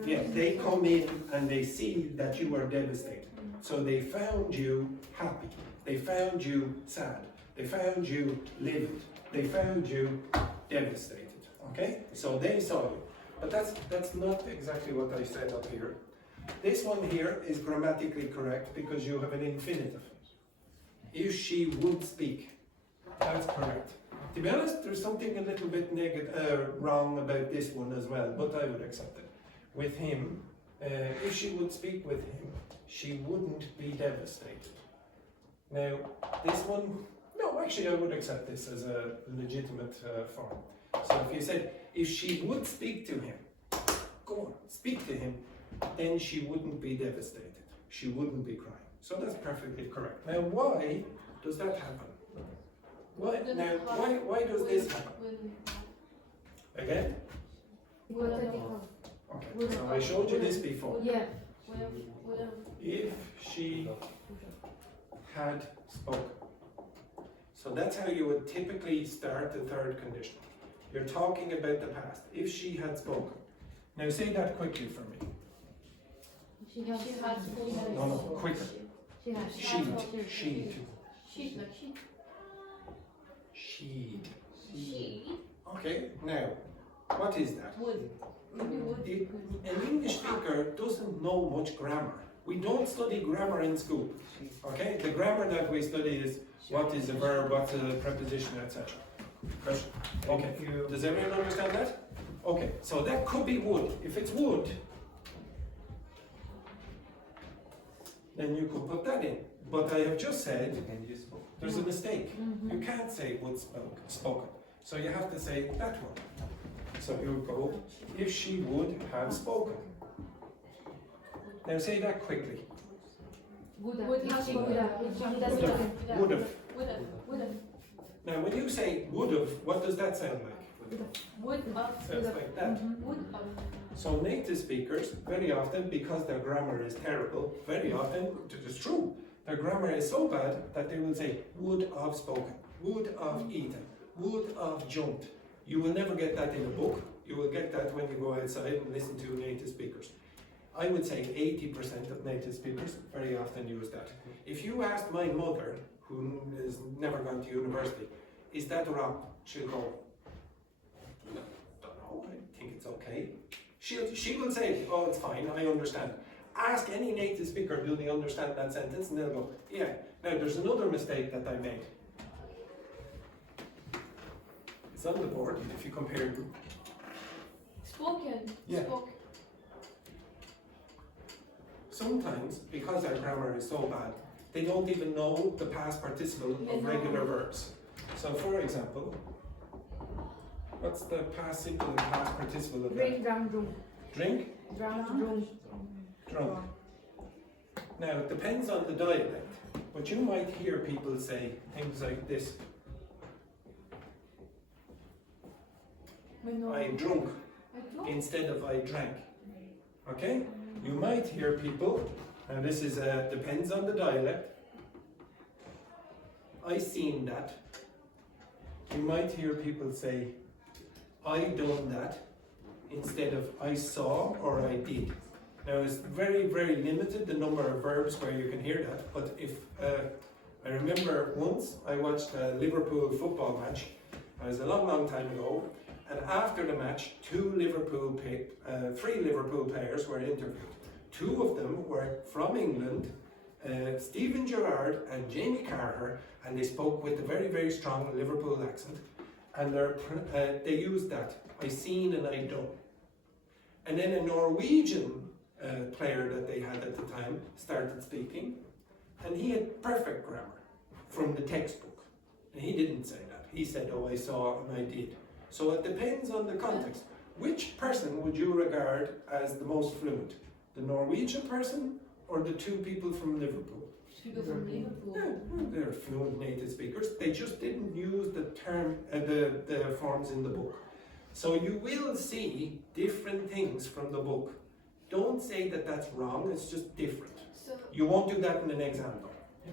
Yeah, they come in and they see that you are devastated. So they found you happy. They found you sad. They found you livid. They found you devastated. Okay? So they saw you. But that's not exactly what I said up here. This one here is grammatically correct because you have an infinitive. If she would speak, that's correct. To be honest, there's something a little bit wrong about this one as well, but I would accept it. With him, if she would speak with him, she wouldn't be devastated. Now, this one, no, actually I would accept this as a legitimate form. So if you said, if she would speak to him, go on, speak to him, then she wouldn't be devastated. She wouldn't be crying. So that's perfectly correct. Now, why does that happen? Why does this happen? Again? Okay, so I showed you this before. Yeah. If she had spoken. So that's how you would typically start the third condition. You're talking about the past. If she had spoken. Now say that quickly for me. She has spoken. No, quicker. She has She'd. Sheet, like sheet. She'd. Sheet. Okay, now, what is that? Would. Maybe would. An English speaker doesn't know much grammar. We don't study grammar in school. Okay, the grammar that we study is what is a verb, what's a preposition, etc. Question? Okay, does everyone understand that? Okay, so that could be would. If it's would, then you could put that in. But I have just said there's a mistake. You can't say would spoken. So you have to say that one. So you would go, if she would have spoken. Now say that quickly. Would have spoken. Would have. Would have. Now when you say would have, what does that sound like? Would have. Sounds like that. Would have. So native speakers, very often, because their grammar is terrible, very often, it is true, their grammar is so bad that they will say would have spoken, would have eaten, would have jumped. You will never get that in a book. You will get that when you go outside and listen to native speakers. I would say 80% of native speakers very often use that. If you asked my mother, who has never gone to university, is that wrong? She'll go, no, don't know, I think it's okay. She will say, oh, it's fine, I understand. Ask any native speaker, do they understand that sentence? And they'll go, yeah. Now, there's another mistake that I made. It's on the board, if you compare them. Spoken. Yeah. Spoke. Sometimes, because our grammar is so bad, they don't even know the past participle of regular verbs. So, for example, what's the past simple and past participle of that? Drink, drunk, drunk. Drink? Drunk. Drunk. Now, it depends on the dialect, but you might hear people say things like this. I drunk instead of I drank. Okay? You might hear people, and this is depends on the dialect. I seen that. You might hear people say, I done that, instead of I saw or I did. Now it's very, very limited the number of verbs where you can hear that, but if I remember once I watched a Liverpool football match, it was a long, long time ago, and after the match, three Liverpool players were interviewed. two of them were from England, Stephen Gerrard and Jamie Carter, and they spoke with a very, very strong Liverpool accent. And they used that, I seen and I done. And then a Norwegian player that they had at the time started speaking, and he had perfect grammar from the textbook. And he didn't say that. He said, oh, I saw and I did. So it depends on the context. Which person would you regard as the most fluent? The Norwegian person or the two people from Liverpool? People from Liverpool. Yeah, they're fluent native speakers. They just didn't use the term, the forms in the book. So you will see different things from the book. Don't say that that's wrong, it's just different. So You won't do that in an exam though,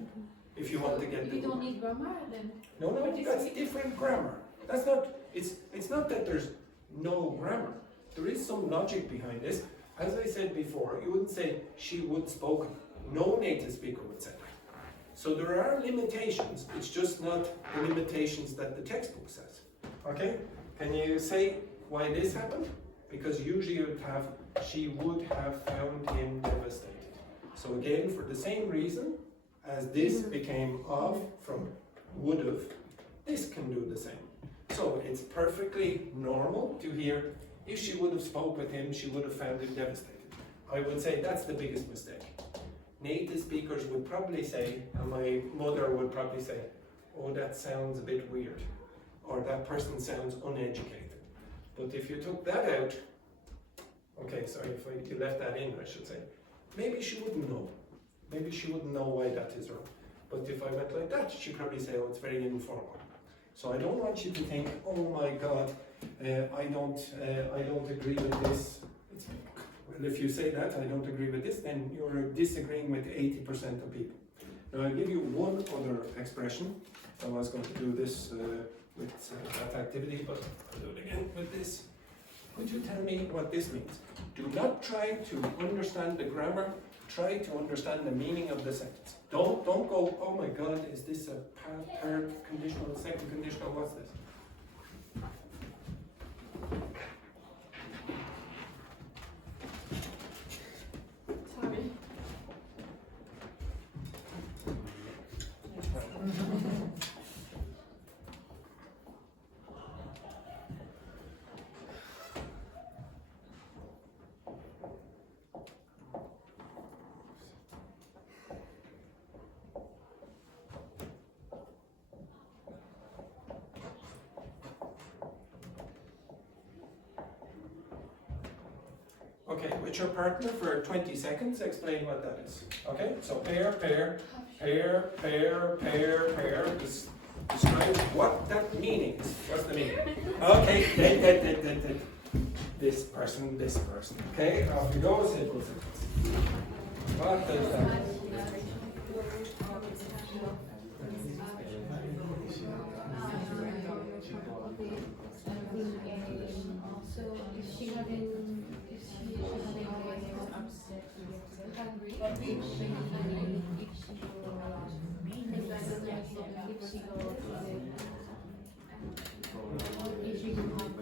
if you want to get the You don't book. need grammar then. No, that's different grammar. That's not, it's not that there's no grammar. There is some logic behind this. As I said before, you wouldn't say she would spoken. No native speaker would say that. So there are limitations, it's just not the limitations that the textbook says. Okay? Can you say why this happened? Because usually you would have, she would have found him devastated. So again, for the same reason as this became of from would have, this can do the same. So it's perfectly normal to hear, if she would have spoke with him, she would have found him devastated. I would say that's the biggest mistake. Native speakers would probably say, and my mother would probably say, oh, that sounds a bit weird, or that person sounds uneducated. But if you took that out, okay, sorry, if you left that in, I should say, maybe she wouldn't know. Maybe she wouldn't know why that is wrong. But if I went like that, she'd probably say, oh, it's very informal. So I don't want you to think, oh my God, I don't agree with this. Well, if you say that, I don't agree with this, then you're disagreeing with 80% of people. Now I'll give you one other expression. I was going to do this with that activity, but I'll do it again with this. Could you tell me what this means? Do not try to understand the grammar, try to understand the meaning of the sentence. Don't go, oh my God, is this a past, third conditional, second conditional, what's this? sorry. Okay, with your partner for 20 seconds, explain what that is. Okay, so pair. Describe what that meaning is. What's the meaning? Okay, this person. Okay, off you go, simple sentence. What does that mean? So if she hadn't upset hungry, if she can have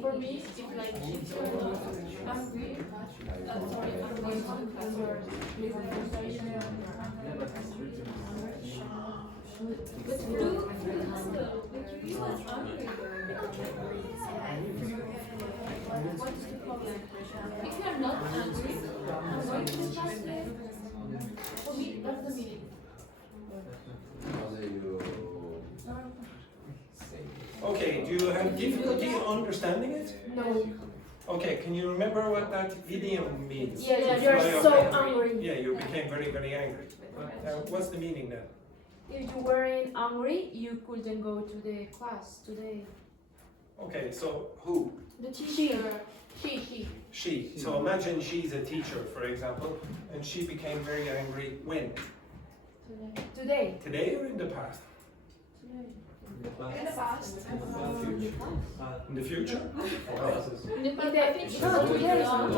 For me, if like if you're not angry, sorry, I'm going to but through hustle, but you was angry. What's the problem? If you're not angry, I'm going to translate. For me, that's the meaning. Okay, do you have difficulty understanding it? No. Okay, can you remember what that idiom means? Yeah, To you're fly so off angry. Yeah, you became very, very angry. What's the meaning then? If you weren't angry, you couldn't go to the class today. Okay, so who? The teacher. She. She. So imagine she's a teacher, for example, and she became very angry when? Today. Today or in the past? Today. In the past. In the future? In the past, I think No, today is not.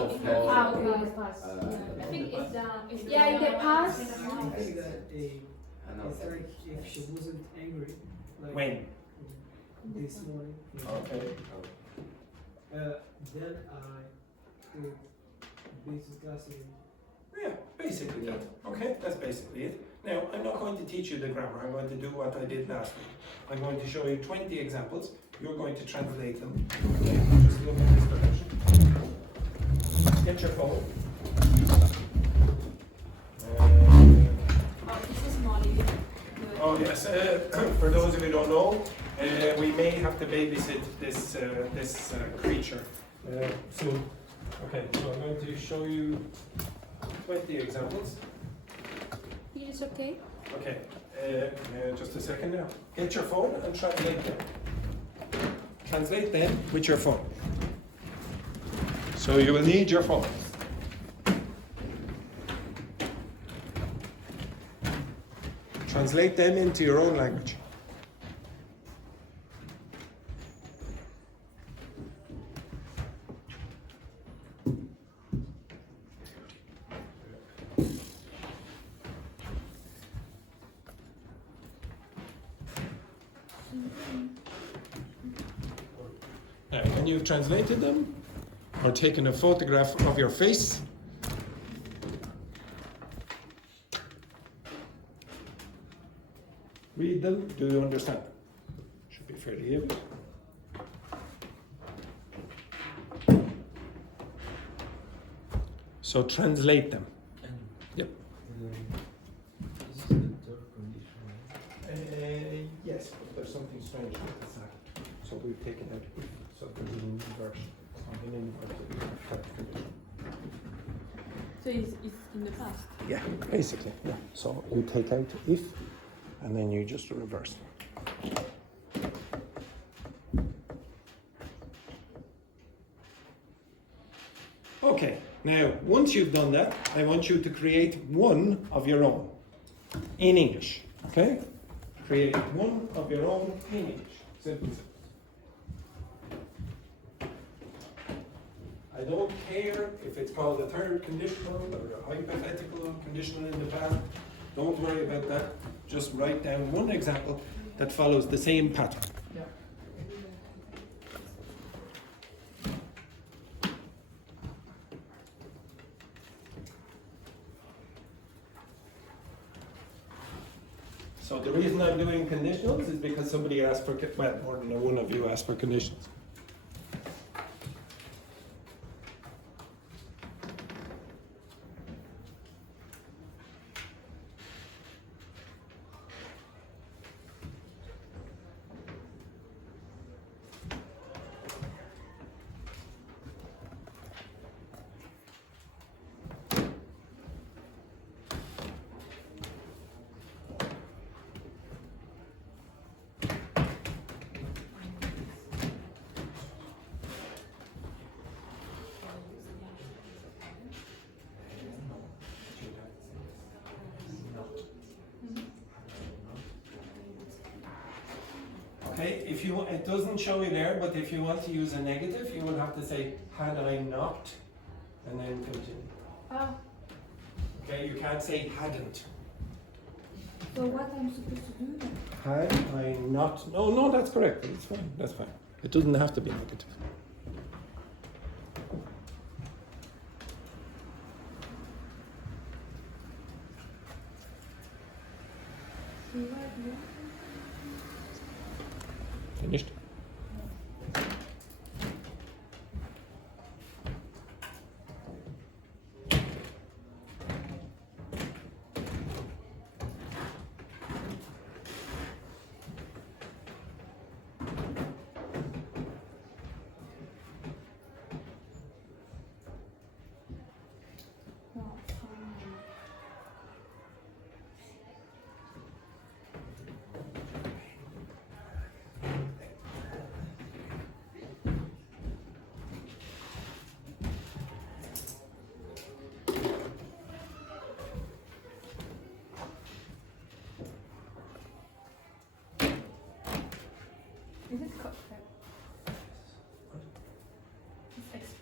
Ah, okay, in the past. I think it's Yeah, in the past. I think that it's like if she wasn't angry, like When? this morning, Okay. then I could basically Yeah, basically that. Okay, that's basically it. Now, I'm not going to teach you the grammar. I'm going to do what I did last week. I'm going to show you 20 examples. You're going to translate them. Okay, just look at this direction. Get your phone. this is Molly. Oh yes, for those of you who don't know, we may have to babysit this creature soon. Okay, so I'm going to show you 20 examples. It's okay. Okay, just a second now. Get your phone and translate them. Translate them with your phone. So you will need your phone. Translate them into your own language. Now, when you've translated them or taken a photograph of your face, read them. Do you understand? Should be fairly evident. So translate them. Yep. This is the third condition. Yes, but there's something strange with the fact. So we've taken out if, so there's a new version. Something in the So it's in the past. Yeah, basically. Yeah. So you take out if, and then you just reverse. Okay, now once you've done that, I want you to create one of your own in English. Okay? Create one of your own in English. Simple. I don't care if it's called a third conditional or a hypothetical conditional in the past. Don't worry about that. Just write down one example that follows the same pattern. So the reason I'm doing conditionals is because somebody asked for, well, more than one of you asked for conditions. Okay, if you, it doesn't show you there, but if you want to use a negative, you will have to say, had I not, and then continue. Ah, Okay, you can't say hadn't. so what I'm supposed to do then? Had I not, no, that's correct, it's fine, that's fine. It doesn't have to be negative. So what do you- Finished?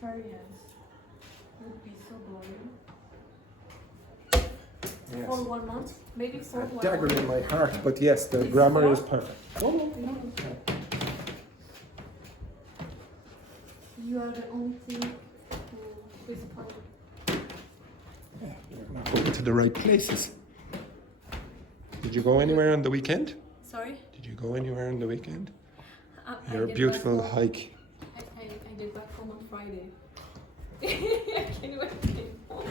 experience would be so boring. Yes. For 1 month, maybe for A 1 dagger month. in my heart, but yes, the grammar is perfect. You are the only thing who is part. You're not going to the right places. Did you go anywhere on the weekend? Sorry? Did you go anywhere on the weekend? I Your get beautiful back home. hike. I get back home on Friday. I can't wait to get home.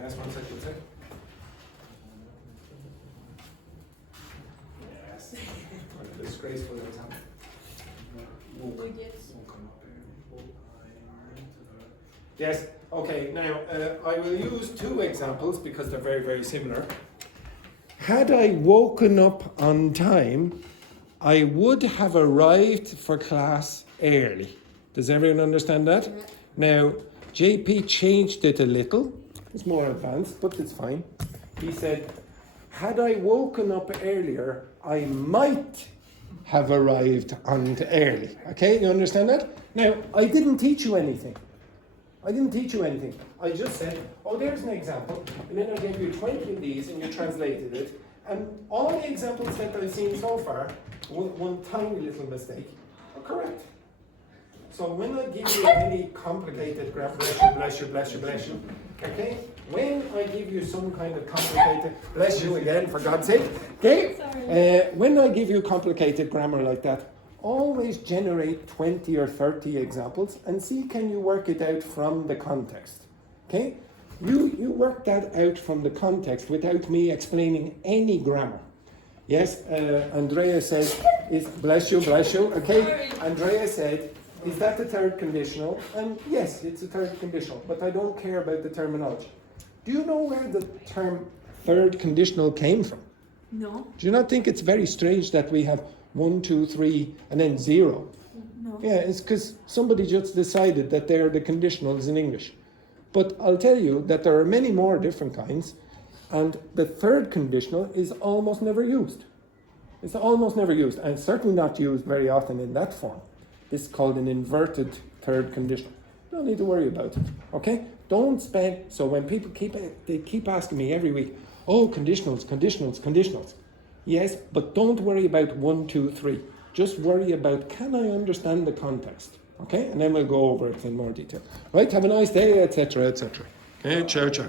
Yes, one second, sec. Yes. What a disgraceful example. Yes, okay, now I will use two examples because they're very, very similar. Had I woken up on time, I would have arrived for class early. Does everyone understand that? Now, JP changed it a little. It's more advanced, but it's fine. He said, had I woken up earlier, I might have arrived on early. Okay, you understand that? Now, I didn't teach you anything. I didn't teach you anything. I just said, oh, there's an example, and then I gave you 20 of these, and you translated it. And all the examples that I've seen so far, one tiny little mistake, are correct. So when I give you any complicated grammar, bless you, okay? When I give you some kind of complicated, bless you again, for God's sake, okay? When I give you complicated grammar like that, always generate 20 or 30 examples and see can you work it out from the context, okay? You work that out from the context without me explaining any grammar. Yes, Andrea said, bless you, okay? Andrea said, is that the third conditional? And yes, it's a third conditional, but I don't care about the terminology. Do you know where the term third conditional came from? No. Do you not think it's very strange that we have 1, 2, 3, and then 0? No. Yeah, it's because somebody just decided that they're the conditionals in English. But I'll tell you that there are many more different kinds, and the third conditional is almost never used. It's almost never used, and certainly not used very often in that form. This is called an inverted third conditional. You don't need to worry about it, okay? Don't spend, so when people keep asking me every week, oh, conditionals. Yes, but don't worry about 1, 2, 3. Just worry about, can I understand the context? Okay, and then we'll go over it in more detail. Right, have a nice day, etc., etc. Okay, ciao, ciao.